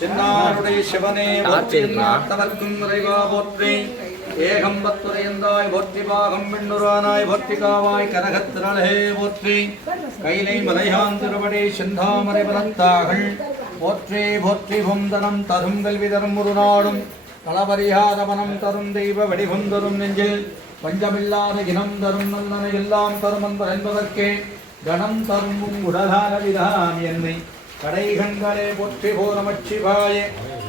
சின்னாருடைய சிவனே போற்றி நாட்டவர்க்கும் இறைவா போற்றி ஏகம்பத்துரையந்தாய் போற்றி பாகம் வெண்ணுரானாய் போற்றி காவாய் கரகத்திரளே போற்றி கைலை மலையான் திருவடி செந்தாமரை பலத்தாகள் போற்றி போற்றி பொந்தனம் தரும் கல்வி தரும் ஒரு நாடும் களபரியாத மனம் தரும் தெய்வ வடிவம் தரும் நெஞ்சில் பஞ்சமில்லாத இனம் தரும் நல்லனை எல்லாம் தரும் அன்பர் என்பதற்கே கணம் தரும் உடலான விதாம் என்னை கடைகண்களே போற்றி போ நமச்சிவாய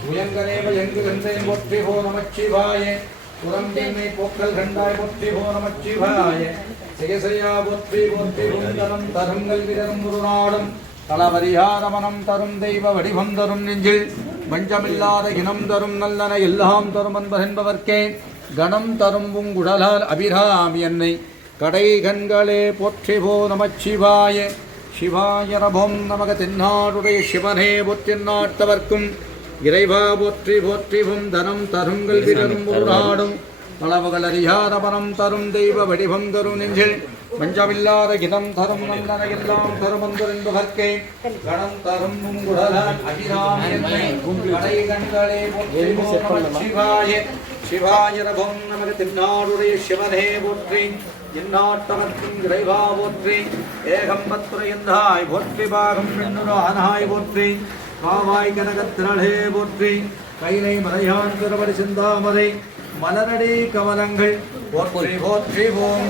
உயங்கரே பயங்கு கண்டேன் போற்றி போ நமச்சிவாய புறம்பெண்மை போக்கல் கண்டாய் போற்றி போ நமச்சிவாய செயசையா போற்றி போற்றி பொந்தனம் தரும் கல்வி தரும் ஒரு நாடும் களபரியாத மனம் தரும் தெய்வ வடிவம் தரும் நெஞ்சில் வஞ்சமில்லாத இனம் தரும் நல்லன எல்லாம் தரும் அன்பர் என்பதற்கே கணம் தரும் உங்குடலால் அபிராமி என்னை கடை கண்களே போற்றி போ நமச்சிவாய சிவாய ரபம் நமக தென்னாடுடைய சிவனே போற்றி நாட்டவர்க்கும் இறைவா போற்றி போற்றிவும் தனம் தருங்கள் விரரும் ஒரு நாடும் அளவுகள் அறியாத மனம் தரும் தெய்வ வடிவம் தரும் நெஞ்சில் மஞ்சமில்லாத கிதம் தரும் நல்லன எல்லாம் தரும் அன்பர் என்பதற்கே கணம் தரும் உங்குடலால் அபிராமி என்னை கடை கண்களே போற்றி போ நமச்சிவாய சிவாய ரபம் நமக தென்னாடுடைய சிவனே போற்றி இந்நாட்டவர்க்கும் இறைவா போற்றி ஏகம்பத்துரையந்தாய் போற்றி பாகம் வெண்ணுரானாய் போற்றி காவாய் கனகத்திரளே போற்றி கைலை மலையான் திருவடி சிந்தாமரை மலரடி கமலங்கள் போற்றி போற்றி ஓம்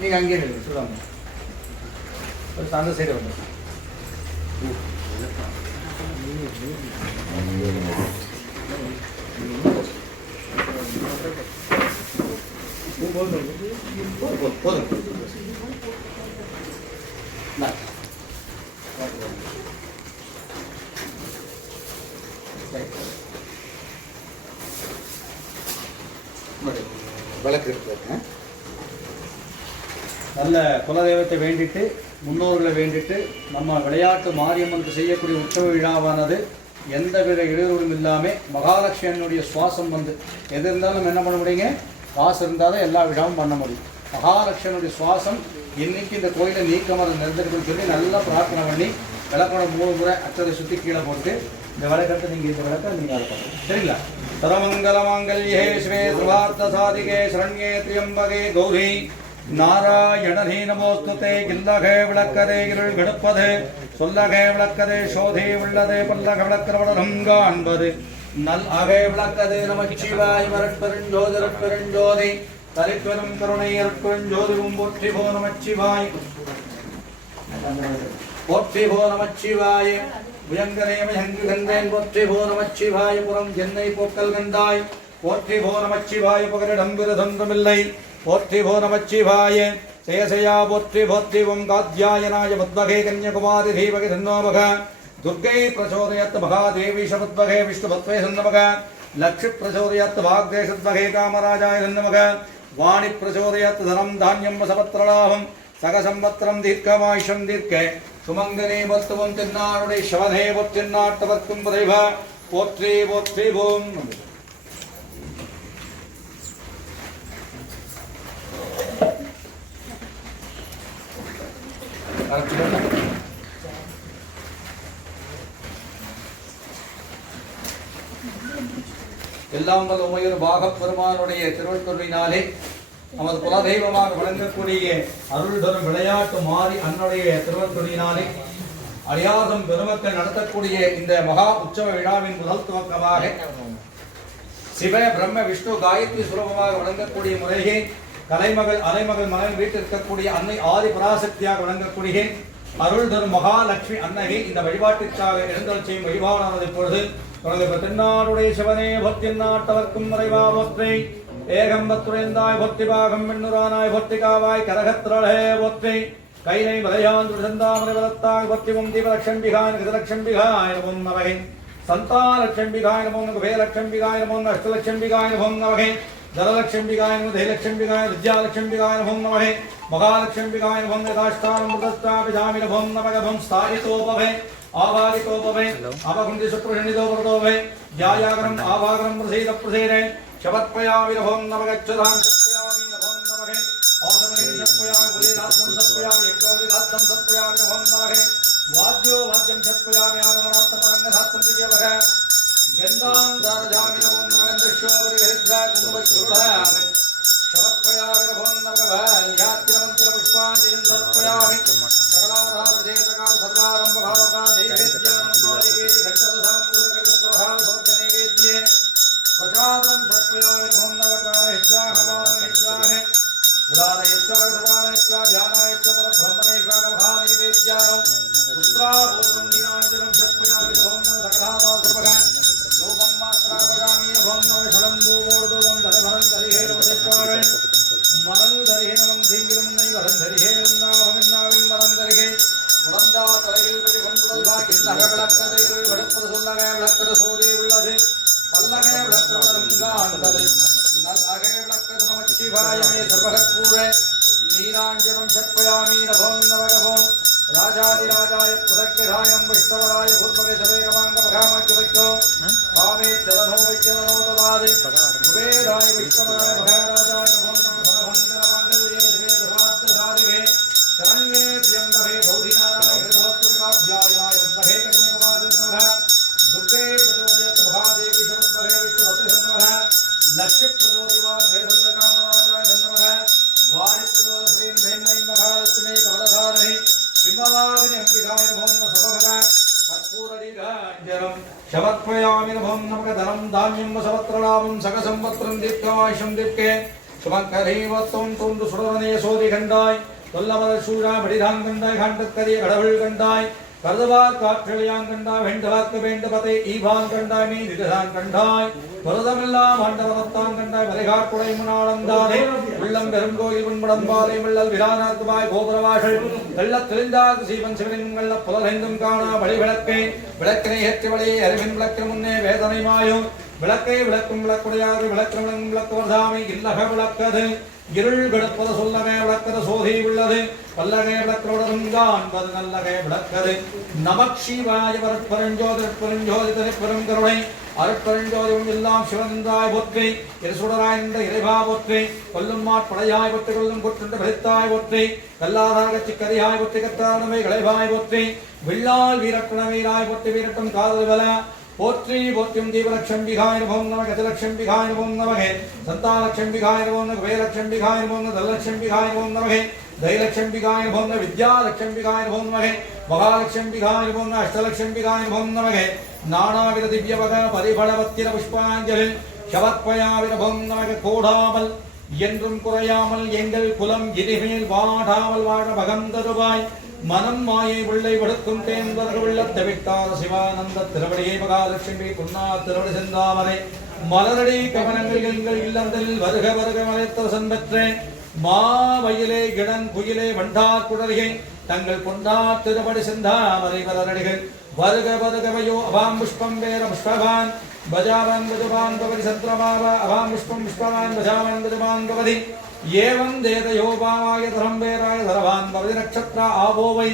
நீங்க அங்கே சொல்லுவாங்க அந்த சைடு வந்து போதும் விளக்கு இருக்கு நல்ல குலதெய்வத்தை வேண்டிட்டு முன்னோர்களை வேண்டிட்டு நம்ம விளையாட்டு மாரியம்மனுக்கு செய்யக்கூடிய உற்சவ விழாவானது எந்தவித இடையூறும் இல்லாமல் மகாலட்சுமியனுடைய சுவாசம் வந்து எது இருந்தாலும் நம்ம என்ன பண்ண முடியுங்க, காசு இருந்தால் தான் எல்லா விழாவும் பண்ண முடியும். மகாலட்சுமியனுடைய சுவாசம் இன்னைக்கு இந்த கோயிலை நீக்கமாக நிறுத்திருக்குன்னு சொல்லி நல்லா பிரார்த்தனை பண்ணி விளக்கோட 3 முறை அச்சதை சுற்றி கீழே போட்டு இந்த விளக்கத்தை நீங்கள் இந்த விளக்கை நீங்கள் இருப்போம். சரிங்களா? சரமங்கல மாங்கல்யே சிவே சர்வார்த்த சாதிகே சரண்யே திரியம்பகே கௌரி நாராயணனே நமோஸ்துதே. இல்லகே விளக்கதே இருள் கெடுப்பது, சொல்லகே விளக்கதே சோதே உள்ளதே, பல்லக விளக்கிறவடம் காண்பது, நல் அகே விளக்கதே நமச்சிவாய் வரட்பெருஞ்சோதி தரிப்பெரும் கருணை அற்பெருஞ்சோதிவும் போற்றி போ நமச்சிவாய் போற்றி போ நமச்சிவாய உயங்கரே மயங்கு கண்டேன் போற்றி போ நமச்சிவாய புறம் என்னை போக்கல் கண்டாய் போற்றி போ நமச்சிவாய பகரிடம் விருதொன்றுமில்லை போற்றி போ நமச்சிவாய சேசையா போற்றி போற்றி ஓம் காத்யாயனாய மத்வகே கன்யகுமாரி தீபகி தன்னோமக துர்கை பிரச்சோதயத் மகாதேவி சபத்வகே விஷ்ணுபத்வே தன்னமக லக்ஷ்மி பிரச்சோதயத் வாக்தேஷத்வகே காமராஜாய தன்னமக வாணி பிரச்சோதயத் தனம் தானியம் சபத்ரலாபம் சகசம்பத்திரம் தீர்க்கமாயுஷம் தீர்க்க சுமங்கனே பத்துவம் தென்னாடுடைய சிவனே போற்றி நாட்டவர்க்கும் இறைவா போற்றி போற்றி ஓம். எல்லாம் வல்ல உமையூர் பாகப்பெருமானுடைய திருவள்ளுவரினாலே நமது குலதெய்வமாக வழங்கக்கூடிய அருள் தரும் விளையாட்டு மாறி அன்னுடைய திருவள்ளுவரினாலே அடியார்தம் பெருமக்கள் நடத்தக்கூடிய இந்த மகா உற்சவ விழாவின் முதல் துவக்கமாக சிவ பிரம்ம விஷ்ணு காயத்ரி சுலபமாக வழங்கக்கூடிய முறையே கலைமகள் அலைமகள் மகன் வீட்டில் இருக்கக்கூடிய அன்னை ஆதி பராசக்தியாக வழங்கக்கூடிய அருள் தரும் மகாலட்சுமி அன்னையை இந்த வழிபாட்டிற்காக எழுந்தல் செய்யும் வழிபாடானது இப்பொழுது தென்னாடுடைய சிவனே பக்தி நாட்டவர்க்கும் மறைவா போற்றி ஏகம்பத்துறைந்தாய் பொத்தி பாகம் மின்னுரானாய் பொத்திகாவாய் கரகத்திரளே போற்றி கைலை மலையாந்து செந்தாமரை வளத்தாய் பொத்திவும் தீபலட்சம்பிகாய் கிருதலட்சம்பிகாய் நமோம் நமகை சந்தாலட்சம்பிகாய் நமோம் குபேலட்சம்பிகாய் நமோம் அஷ்டலட்சம்பிகாய் நமோம் நமகை धनलक्ष्मीकाय नमः धैलक्ष्मीकाय विद्यालक्ष्मीकाय नमो नमः महालक्ष्मीकाय नमः यथाष्टानं प्रदत्तापिधामि नमो नमः गभं स्थायितोपभे आभारितोपभे अवकुण्डि सुप्रशनितोपरतोपभे ध्यायागरम् आभागरं प्रसीद प्रसीदे शपत्पयामि नमो नमः गच्छतां सत्पयामि नमो नमः औषधं सत्पयामि बुलिनाथं सत्पयामि यज्ञोलिनाथं सत्पयामि नमो नमः वाद्यो वाद्यं सत्पयामि आमनाथं रङ्गनाथं दिव्यवः गन्धां दारजामि नमो नमः गन्धशोभरि हरिद्रा कुम्भचूडामि शवत्पयामि नमो नमः ध्यात्रिमन्त्र पुष्पाञ्जलिं समर्पयामि सकलाधारजेतकां सर्वारम्भ भावका नैवेद्यानं मालिकेति घण्टरसां पूरककृत्वः स्वर्गनैवेद्ये प्रसादं सत्पयामि नमो नमः प्राणहित्वाहमानहित्वाह उदारहित्वागतवानहित्वा ध्यानायच्च परब्रह्मणैश्वागमहानैवेद्यानं पुत्राभूतं नीराञ्जनं सत्पयामि नमो नमः सकलाधारसर्वगा नीराञ्जनं सत्पयामि नभो नवगभो राजाधिराजाय पुरक्यधाय वैष्णवराय भूतपरे सवेगमाङ्गमघामज्जवैक्यो भावे चरणो वैचरणो तदादि कुबेराय वैष्णवराय भगाराजाय नमो नमः सर्वमङ्गलमाङ्गल्ये शिवे सर्वार्थसाधिके शरण्ये त्र्यम्बके गौरीनारायणे हृदहोत्तरकाध्यायाय वन्दे कन्याकुमारीं दुर्गे प्रचोदयत् महादेवी शरद्भगे विष्णुभद्रसन्नमः लक्ष्मी प्रचोदिवाग्भे भद्रकामराजाय धन्यमः वाणि प्रचोदश्रीं भेन्मयीं महालक्ष्मी कमलधारणे शिववाग्नि अंबिकाय नमो नमः सर्वभगा कर्पूरदीर्घाञ्जनं शवत्पयामि नमो नमः धनं धान्यं सवत्रलाभं सकसंवत्सरं दीर्घायुषं दीर्घे சுமக்கரீவத்தோன் தோன்று சுடரனே சோதி கண்டாய் தொல்லமலர் சூழா படிதான் கண்டாய் காண்டக்கரிய கடவுள் கண்டாய் கருதுவார் காற்றெளியான் கண்டாய் வேண்டுவார்க்கு வேண்டுபதை ஈவான் கண்டாய் நீ திதான் கண்டாய் பருதமெல்லாம் ஆண்டவனத்தான் கண்டாய் மலைகாட்டுடை முன்னாளந்தானே உள்ளம் பெருங்கோயில் உண்படம் பாலை மிள்ளல் விரானார்க்குமாய் கோபுரவார்கள் வெள்ளத் தெளிந்தார் சீவன் சிவனின் வெள்ள புலரெங்கும் காணா வழிவிளக்கே விளக்கினை ஏற்றி வழியை அறிவின் விளக்கின் முன்னே வேதனை மாயும் விளக்கை விளக்கும் விளக்குடையாறு விளக்கு விளங்கும் விளக்குவர்தாமை இல்லக விளக்கது இருள் விளப்பது சொல்லகை விளக்கது சோதி உள்ளது பல்லகை விளக்குடன் நல்லகை விளக்கது நமக் சிவாய வரப்பரஞ்சோதி தனிப்பெரும் கருணை அருட்பரஞ்சோதியும் எல்லாம் சிவனந்தாய் போற்றி இருசுடராய் நின்ற இறைவா போற்றி கொல்லும் மாட்படையாய் போற்றி கொல்லும் கொற்றுண்டு பலித்தாய் போற்றி கல்லாதார சிக்கரியாய் போற்றி கத்தானமை களைவாய் போற்றி வில்லால் வீரட்டணவீராய் போற்றி வீரட்டும் காதல் வல போற்றி போற்றியும் தீபலட்சம்பிகாய நமோ நம கஜலட்சம்பிகாய நமோ நமக சந்தாலட்சம்பிகாய நமோ நம குபேலட்சம்பிகாய நமோ நம தனலட்சம்பிகாய நமோ நமக தைலட்சம்பிகாய நமோ நம வித்யாலட்சம்பிகாய நமோ நமக மகாலட்சம்பிகாய நமோ நம அஷ்டலட்சம்பிகாய நமோ நமக நானாவித திவ்யவக பரிபளவத்திர புஷ்பாஞ்சலி சவத்பயாவித நமோ நமக கோடாமல் என்றும் குறையாமல் எங்கள் குலம் இனிமேல் வாடாமல் வாழ பகந்தருவாய் மனம் மாயை உள்ளை படுக்கும் தேன்பர்கள் உள்ளத் தவிட்டார் சிவானந்த திருவடியை மகாலட்சுமி புன்னா திருவடி செந்தாமரை மலரடி கவனங்கள் எங்கள் இல்லத்தில் வருக வருக மலைத்த சன்பற்றேன் மாவயிலே இடன் குயிலே வண்டார் குடலிகை தங்கள் பொண்டா திருவடி செந்தாமரை மலரடிகள் வருக வருகவையோ அவாம் புஷ்பம் வேர புஷ்பவான் பஜாவான் பஜுவான் பவதி சத்ரமாவ அவாம் புஷ்பம் புஷ்பவான் பஜாவான் பஜுவான் பவதி ஏவம் தேதயோ பாமாய தரம் வேராய தரவான் பவதி நக்ஷத்ரா ஆபோவை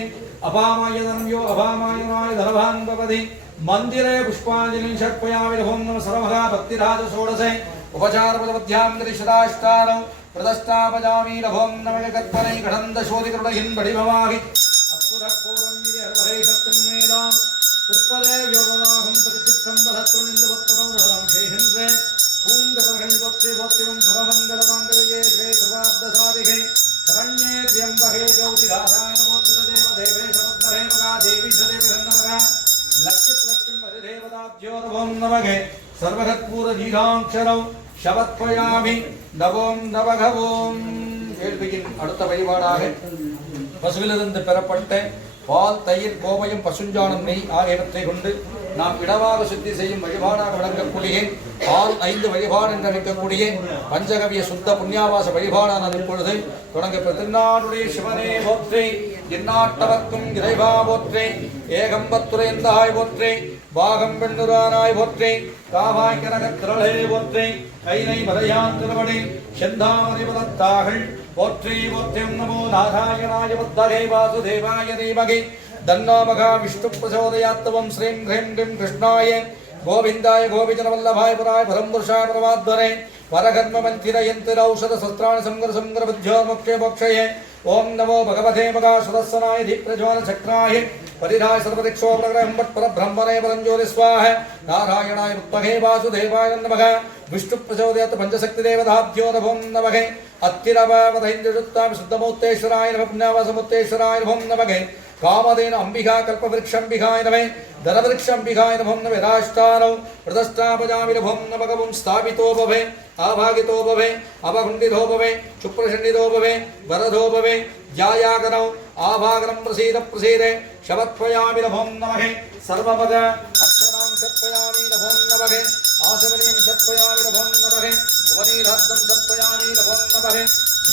அபாமாய தரம் யோ அபாமாயனாய தரவான் பவதி மந்திரே புஷ்பாஞ்சலி ஷட்பயாமி நமோ நம சரமகா பக்திராஜ ஷோடசே உபசார பலவத்யாம் திரிஷதாஷ்டாரம் பிரதஷ்டாபஜாமி நமோ நம கற்பனை கடந்த சோதிகருடையின் வடிவமாகி அப்புரப்பூரம் மீது அருவரை சத்தும் மேதாம் சிற்பதே யோகமாகும் பிரதிச்சித்தம் பலத்துணிந்து பத்துரம் நலம் செய்கின்றேன் பூங்கவர்கள் பொற்றி பொத்தியும் சுரமங்கல மங்களையே ஸ்ரீ சர்வாப்த சாதிகை சரண்யே திரியம்பகே கௌரி தாராயணமோத்திர தேவ தேவே சமுத்திரே மகா தேவி சதேவி சந்தமகா लक्ष्यं वरिदेवताभ्यो नमः सर्वगत्पूरजीराक्षरौ शवत्पयामि नवों नवघवों கேள்வியின் அடுத்த வழிபாடாக பசுவிலிருந்து பெறப்பட்ட பால் தயிர் கோமயம் பசுஞ்சாணம் நெய் ஆகியவற்றை கொண்டு நாம் இடமாக சுத்தி செய்யும் வழிபாடாக விளங்கக்கூடிய பால் 5 வழிபாடு என்று அழைக்கக்கூடிய பஞ்சகவிய சுத்த புண்ணியாவாச வழிபாடான இப்பொழுது தொடங்க திருநாடுடைய சிவனே போற்றி எந்நாட்டவர்க்கும் இறைவா போற்றி ஏகம்பத்துரைந்தாய் போற்றி பாகம் பெண்ணுரானாய் போற்றி காவாய் கனகத்திரளே போற்றி கைலை மலையான் திருவடி செந்தாமரை பதத்தாகள் போற்றி போற்றியம் நமோ நாராயணாய புத்தகே வாசுதேவாய தீமகி தன்னோ மகா விஷ்ணு பிரசோதயாத்வம் ஸ்ரீம் ஹ்ரீம் க்ளீம் கிருஷ்ணாய கோவிந்தாய கோபிஜனவல்லபாய புராய பரம்புருஷாய பரமாத்மனே பரகர்ம மந்திர யந்திர ஔஷத சஸ்திராணி சங்கர சங்கர புத்தியோ மோக்ஷே மோக்ஷயே ஓம் நமோ பகவதே மகாசுதஸ்ஸனாய தீப்ரஜ்வால சக்ராய परिराय सर्वदिक्षो प्रग्रहं परब्रह्मणे परंज्योति स्वाहा नारायणाय मुक्तगे वासुदेवाय नमः विष्णु प्रचोदयात् पंचशक्ति देवताभ्यो नमः अत्तिरववधैन्द्रयुक्तां शुद्धमूर्तेश्वराय नमः पुण्यवासमूर्तेश्वराय नमः कामधेन अंबिका कल्पवृक्षंबिकाय नमः धनवृक्षंबिकाय नमः राष्ट्रानौ प्रदष्टापजामि नमः स्थापितो भवे आभागितो भवे अवगुण्डितो भवे सुप्रसन्नितो भवे वरदो भवे जायागनौ आभागनं प्रसीद प्रसीदे शवत्पयामि नमः सर्वमद अक्षरां शत्पयामि नमः आसमनीं शत्पयामि नमः उपनीरात्तं शत्पयामि नमः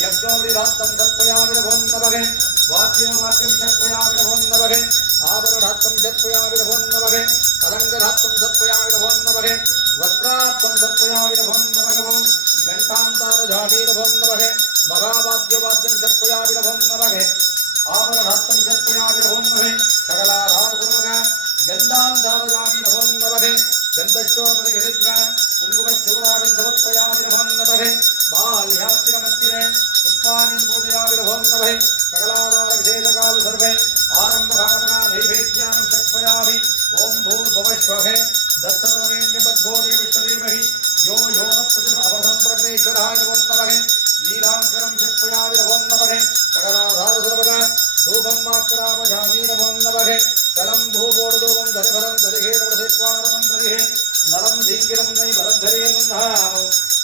यज्ञोपनीरात्तं शत्पयामि नमः वाद्यं शत्पयामि नमः आभरणात्तं शत्पयामि नमः अलङ्करात्तं शत्पयामि नमः वस्त्रात्तं शत्पयामि नमः घण्टान्तारजामि नमः महावाद्यवाद्यं शत्पयामि नमः आभरणात्तं शत्पयामि नमः सकलाधारसर्वगा गन्धान्तारजामि नमः गन्धशोपरिहृद्रा कुङ्कुमचूर्णाविं समर्पयामि नमः माल्यात्तिरमन्दिरे पुष्पाणि पूजयामि नमः सकलाधारविशेषकाल सर्वे आरम्भकामना नैवेद्यानं समर्पयामि ॐ भूर्भुवस्वः दत्तवरेण्यमद्घोरे विश्वदेवहि यो यो न प्रतिमहं परमेश्वराय नमः नीलांकरं समर्पयामि नमः सकलाधारसर्वगा धूपं मात्रापयामि नमः कलं भूभोर्धूपं धरिफलं धरिहे नवसेत्वारमं धरिहे नलं धीङ्गिरं नै बलधरे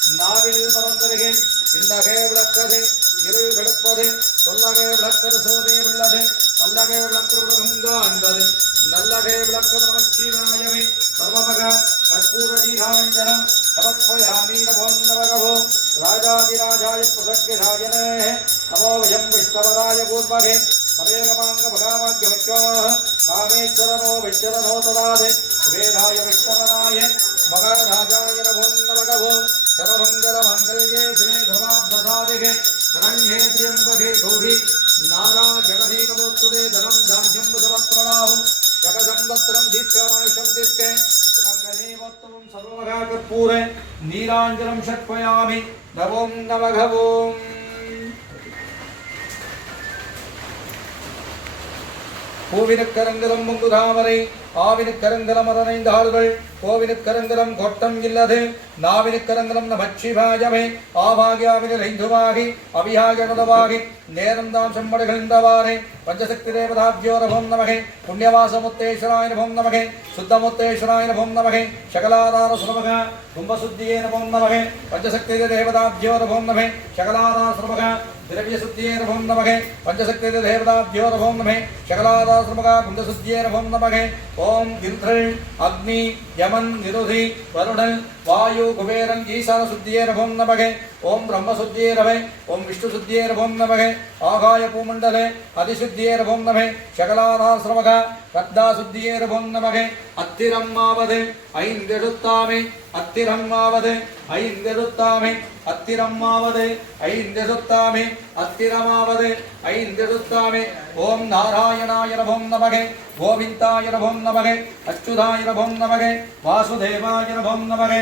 नाविल मलं धरिहे इन्दगे विளக்கதே இருள் கெடுப்பதே சொல்லகே விளக்கது சோதே உள்ளதே பல்லகே விளக்கு விளங்குங்காண்டது நல்லகே விளக்கு நமச்சிவாயமே சர்வமக கற்பூரதீகாஞ்சனம் சமர்ப்பயாமி நமோ ராஜாதிராஜாய பிரசக்யராஜனே நமோ வயம் விஷ்ணவராய பூர்வகே சமேகமாங்க பகாவாக்யமச்சாः காமேச்சரனோ விச்சரனோ ததாதே வேதாய விஷ்ணவராய மகாராஜாய நமோ सर्वमंगलमांगल्ये शिवे धर्माब्धसाधिके शरण्ये त्र्यंबके गौरी नारायणधे नमोस्तुते धनं धान्यं समर्पणामि शकसंवत्सरं दीर्घमायुषं दीर्घे सुमङ्गले वत्तवं सर्वमगा कर्पूरे नीराञ्जनं षट्पयामि नवों नवघवों பூவினுக்கரங்கலம் முங்குதாமரை ஆவினுக்கரங்கலம் அரணைந்தாள்கள் கோவினுக்கரங்கலம் கொட்டம் இல்லது நாவினுக்கரங்கலம் நமச்சிவாயமே ஆவாகியாவினில் ஐந்துவாகி அவியாகனதவாகி நேரம் தாம் செம்மடுகின்றவாறே பஞ்சசக்தி தேவதாப்ஜோ நமம் நமகே புண்ணியவாசமுத்தேஸ்வராய நமம் நமகே சுத்தமுத்தேஸ்வராய நமம் நமகே சகலாதார சுரமக கும்பசுத்தியே நமம் நமகே பஞ்சசக்தி தேவதாப்ஜோ நமம் நமகே சகலாதார சுரமக द्रव्यशुद्धिये नमो नमः पंचशक्ति देवताभ्यो नमो नमः शकलादाश्रमका कुंडशुद्धिये नमो नमः ओम गिरिधर अग्नि यमन निरुधि वरुण वायु कुबेरन ईशान शुद्धिये नमो नमः ओम ब्रह्म शुद्धिये नमः ओम विष्णु शुद्धिये नमो नमः आगाय भूमंडले अधिशुद्धिये नमो नमः शकलादाश्रमका कद्दा शुद्धिये नमो नमः अत्तिरम्मावदे ऐंदेडुत्तामे अत्तिरम्मावदे ऐंदेडुत्तामे अत्तिरम्मावदे ऐंदेडुत्तामे अत्तिरमावदे ऐंदेडुत्तामे ओम नारायणाय नमो नमः गोविन्दाय नमो नमः अच्युताय नमो नमः वासुदेवाय नमो नमः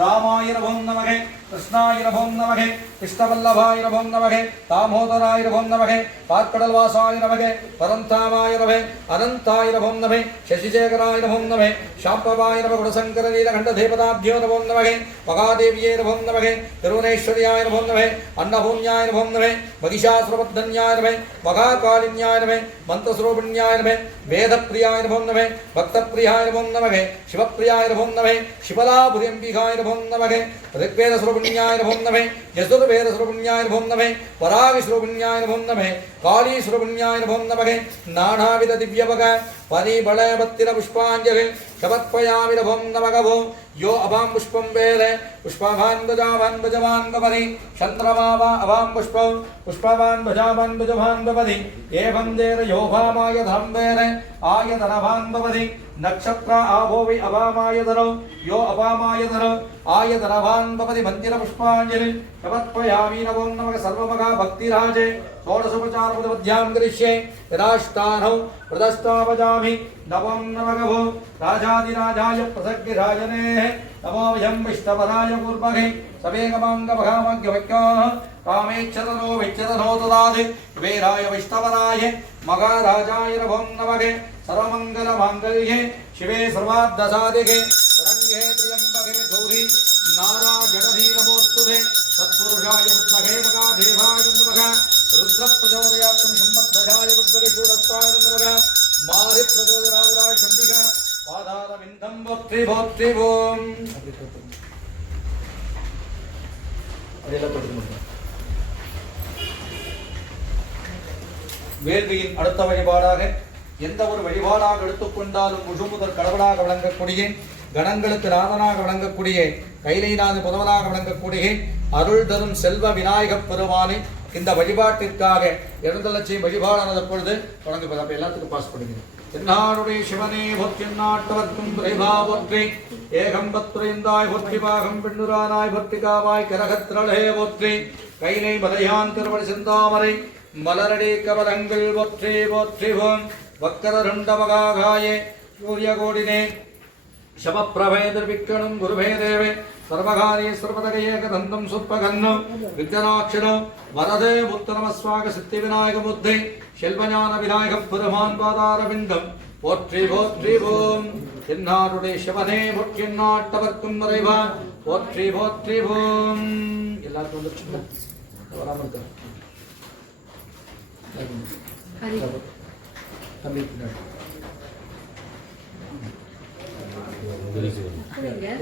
रामाय नमो नमः कृष्णाय नमो नमः कृष्णवल्लभाय नमो नमः दामोदराय नमो नमः पार्कडलवासाय नमः परन्तामाय नमः अनन्ताय नमो नमः शशिशेखराय नमो नमः नमः शाम्भवाय नमः गुणशंकर नीलकंठ देवताभ्यो नमो नमः महादेव्ये नमो नमः तिरुवनेश्वर्याय नमो नमः अन्नपूर्णाय नमो नमः महिषासुरमर्दन्याय नमः महाकालिन्याय नमः मंत्रस्वरूपिण्याय नमः वेदप्रियाय नमो नमः भक्तप्रियाय नमो नमः शिवप्रियाय नमो नमः शिवलाभुजंबिकाय नमो नमः ऋग्वेदस्वरूपिण्याय नमो नमः यजुर्वेदस्वरूपिण्याय नमो नमः परागस्वरूपिण्याय नमो नमः कालीस्वरूपिण्याय नमो नमः नानाविध दिव्यवग परिबलवत्तिर पुष्पांजलि शपत्पयामि नमो नमः यो अभां पुष्पं वेदे पुष्पवान् भजावान् भजवान् भवति चन्द्रमावा अभां पुष्पं पुष्पवान् भजावान् भजवान् भवति एवं देव यो भामाय धर्म वेदे आयतनवान् भवति नक्षत्र आभोवि अभामायधरो यो अभामायधरो आयतनवान् भवति मन्दिर पुष्पांजलि शपत्पयामि नमो नमः सर्वमगा भक्तिराजे षोडशोपचारपदमध्यां करिष्ये यदाष्टानौ प्रदस्तावजामि नमो नमः राजाधिराजाय प्रसग्गिराजने नमो यं विष्णवराय पूर्वगे सवेगमाङ्गमघामग्यवक्याः कामेच्छतनो विच्छतनो ददाति वीराय विष्णवराय मगाराजाय नमो नमः सर्वमङ्गलमाङ्गल्ये शिवे सर्वार्धसाधिके शरण्ये त्र्यम्बके गौरी नारायणधीर नमोस्तुते सत्पुरुषाय विद्महे मगादेवाय नमः रुद्रप्रचोदयात्तं सम्मद्धजाय विद्महे शूरस्ताय नमः मारि प्रचोदराजराय चण्डिका पादारविन्दं भोक्ति भोक्ति ओम வேள்வியின் அடுத்த வழிபாடாக எந்த ஒரு வழிபாடாக எடுத்துக்கொண்டாலும் முழுமுதற் கடவுளாக விளங்கக்கூடிய கணங்களுக்கு நாதனாக விளங்கக்கூடிய கைலைநாத முதல்வனாக விளங்கக்கூடிய அருள் தரும் செல்வ விநாயகப் பெருமானை இந்த வழிபாட்டிற்காக 2 லட்சம் வழிபாடானது பொழுது தொடங்குவது. அப்ப எல்லாத்துக்கும் பாஸ் பண்ணுங்க. தென்னாடுடைய சிவனே போற்றி நாட்டவர்க்கும் துறைவா போற்றி ஏகம்பத்துறைந்தாய் போற்றி பாகம் பெண்ணுரானாய் போற்றி காவாய் கரகத்திரளே போற்றி கைலை மலையான் திருவடி செந்தாமரை மலரடி கவலங்கள் போற்றி போற்றி ஓம் வக்கரருண்ட மகாகாயே சூரியகோடினே शमप्रभेदर्विक्रमं गुरुभेदेवे सर्वकार्ये सर्वदगयेकदन्तं सुप्पगन्नं विद्यनाक्षरं वरदे उत्तरमस्वाग सिद्धिविनायकबुद्धि शिल्पज्ञानविनायकपुरमान् पादारविन्दं போற்றி போற்றி ஓம் என்னாருடைய சிவனே பொற்றியன்னாட்டவர்க்கும் நிறைவா போற்றி போற்றி ஓம் எல்லாருக்கும் வந்துருச்சுங்க வராம இருக்க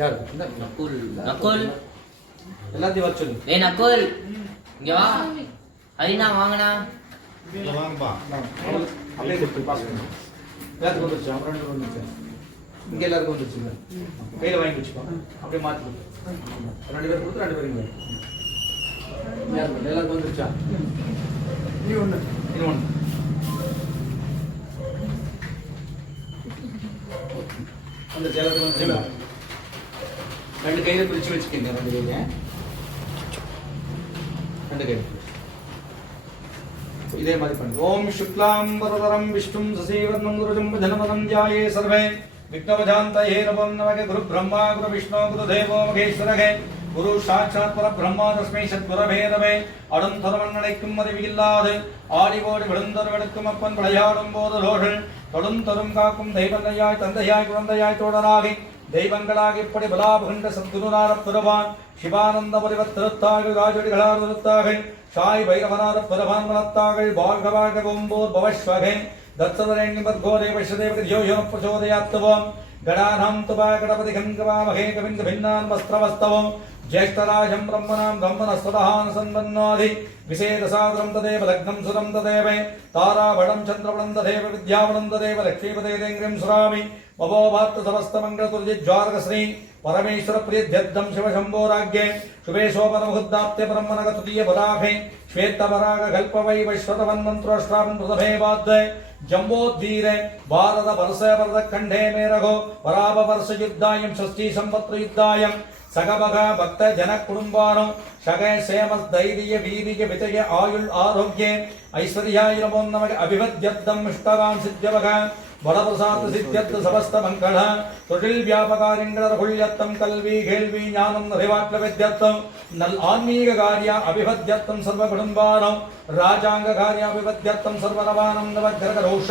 यार नकुल नकुल எல்லாத்தையும் வச்சு ஏய் நகுல் இங்க வா ஹரினா வாங்கடா வாங்கப்பா அப்படியே கொடுத்து பாஸ் பண்ணு எல்லாத்துக்கும் வந்துருச்சு அவங்க ரெண்டு வந்துருச்சு இங்க எல்லாருக்கும் வந்துருச்சுங்க கையில வாங்கி வச்சுப்பா அப்படியே மாத்தி கொடுத்து 2 பேர் கொடுத்து 2 பேர் இங்க யாருக்கு எல்லாருக்கும் வந்துருச்சா நீ ஒண்ணு அந்த ஜலத்துல வந்து 2 கையில பிரிச்சு வச்சுக்கங்க 2 கையில 2 கையில இதே மாதிரி பண்ணுங்க. ஓம் சுக்லாம் வரதரம் விஷ்ணும் சசீவர்ணம் குருஜம் ஜனமதம் த்யாயே சர்வே விக்னவஜாந்தயே நமோ நமக குரு பிரம்மா குரு விஷ்ணு குரு தேவோ மகேஸ்வரகே குரு சாட்சாத் பர பிரம்மா தஸ்மை சத்குரவே நமே அடுந்தரவன் அழைக்கும் அறிவில்லாது ஆடிவோடு விழுந்தொருவெடுக்கும் அப்பன் விளையாடும் போது லோகள் தொடும் தரும் காக்கும் தெய்வங்கையாய் தந்தையாய் குழந்தையாய் தோழராகி தெய்வங்களாக இப்படி பலாபகண்ட சத்குருநாத பெருமான் சிவானந்த பரிவத் திருத்தாகள் ராஜடிகளார் திருத்தாகள் சாய் பைரவநாத பெருமான் மனத்தாகள் வாழ்க வாழ்க கோம்போர் பவஸ்வகே தத்ததரேங்கமத்கோதேவ ஸ்ரதேவதியோயோன பிரச்சோதயாத்வம் गणानां तवा गणपति गंगवामहे कविंद भिन्नान् वस्त्रवस्तवं ज्येष्ठराजं ब्रह्मणां ब्रह्मणस्वतहान् सन्मन्नादि विशेषसादरं तदेव लग्नं सुरं तदेव ताराबलं चन्द्रबलं तदेव विद्याबलं तदेव लक्ष्मीपतेन्द्रिं सुरामि मवोभात्त समस्तमङ्गलतुल्यज्वारकश्री परमेश्वर प्रियध्यद्धं शिवशम्भोराज्ञे शुभे शोभनमुहुद्दाप्ते ब्रह्मणगतुतीय पदाभे श्वेतपराग कल्पवैवश्वतवन्मन्त्रोष्ट्रावन् प्रदभे वाद्य जम्बोद्वीरे भारत वर्ष वरद खंडे मेरगो वराभ वर्ष युद्धायं षष्ठी संवत्सर युद्धायं सगभग भक्त जनक कुटुंबानो शगय सेमस धैर्य वीर्य विजय आयुल आरोग्य ऐश्वर्याय नमो नमः अभिवद्यद्धं इष्टकाम सिद्ध्यवग வரபிரசாத சித்தியர்த்த சமஸ்த மங்கள தொழில் வியாபகாரியங்கள குள்யத்தம் கல்வி கேள்வி ஞானம் நிறைவாற்ற வித்தியர்த்தம் நல் ஆன்மீக காரிய அபிவத்தியர்த்தம் சர்வ குடும்பானம் ராஜாங்க காரிய அபிவத்தியர்த்தம் சர்வநவானம் நவக்கிரக தோஷ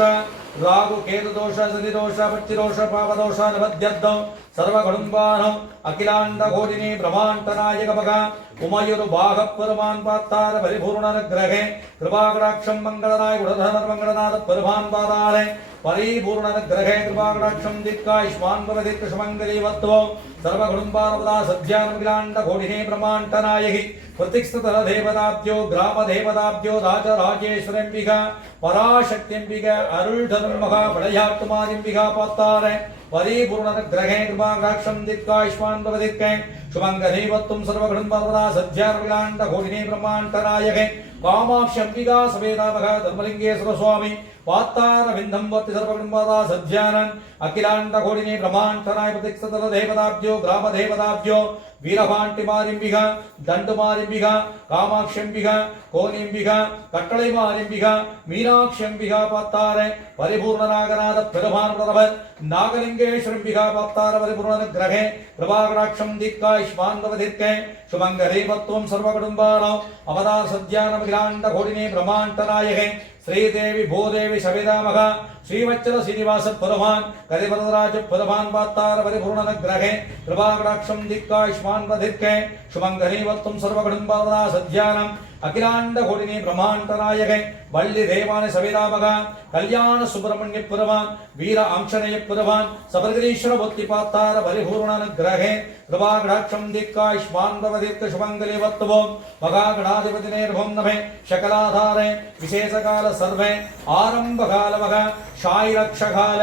ராகு கேது தோஷ சதி தோஷ பட்சி தோஷ பாவதோஷ நிவத்தியர்த்தம் சர்வ குடும்பானம் அகிலாண்ட கோடினி பிரம்மாண்ட நாயக மகா உமயுரு பாக பெருமான் பார்த்தார பரிபூர்ண கிரகே கிருபாகடாட்சம் மங்களநாய குடதர மங்களநாத பெருமான் பாதாரே பரிபூர்ண கிரகே கிருபாகடாட்சம் திக்காயுஷ்மான் பவதி கிருஷ்மங்கலி வத்வோ சர்வ குடும்பானவதா சத்யானமிலாண்ட கோடினே பிரம்மாண்ட நாயகி பிரதிஷ்டித தேவதாப்தியோ கிராம தேவதாப்தியோ ராஜராஜேஸ்வரம்பிகா பராசக்தியம்பிகா அருள் தரும் மகா விளையாட்டுமாரிம்பிகா பார்த்தாரே பரிபூர்ண கிரகே கிருபாகடாட்சம் திக்காயுஷ்மான் பவதிக்கே சுமங்கதேவத்தும் சர்வ குடும்பானவதா சத்யானமிலாண்ட கோடினே பிரம்மாண்ட நாயகே காமாட்சி அம்பிகா சவேதா மகா தர்மலிங்கேஸ்வர சுவாமி பாத்தார விந்தம் வர்த்தி சர்வ குடும்பானவதா சத்யானன் அகிலாண்ட கோடினே பிரம்மாண்டனாய பிரதிஷ்டித தேவதாப்தியோ கிராம தேவதாப்தியோ வீரபாண்டி மாரிம்பிகா தண்டு மாரிம்பிகா காமாட்சியம்பிகா கோனிம்பிகா கட்டளை மாரிம்பிகா மீனாட்சியம்பிகா பார்த்தாரே பரிபூர்ண நாகநாத பெருமான் பிரதவர் நாகலிங்கேஸ்வரம்பிகா பார்த்தார பரிபூர்ண கிரகே கிருபாகடாட்சம் திக்காயுஷ்மான் பவதிக்கே சுமங்கரீபத்துவம் சர்வ குடும்பானாம் அவதார சத்யானமிலாண்ட கோடினே பிரம்மாண்ட நாயகே ஸ்ரீதேவி பூதேவி சவிதாமகா ஸ்ரீவச்சர சீனிவாச பெருமான் கரிவரதராஜ பெருமான் பார்த்தார பரிபூர்ண கிரகே கிருபாகடாட்சம் திக்காயுஷ்மான் பவதிக்கே சுமங்கரீபத்துவம் சர்வ குடும்பாவதா சத்யானம் அகிலாண்ட கோடினி பிரம்மாண்ட நாயகே வள்ளி தேவான சவிதாமகா கல்யாண சுப்பிரமணிய பெருமான் வீர ஆஞ்சநேய பெருமான் சபரிகிரீஸ்வர புத்தி பார்த்தார பரிபூர்ண கிரகே கிருபாகடாட்சம் திக்காயுஷ்மான் பவதிக்க சுமங்கலி வத்துவோம் மகா கணாதிபதி நேர்பம் நமே சகலாதாரே விசேஷகால சர்வே ஆரம்பகால மகா ஷாயிரக்ஷகால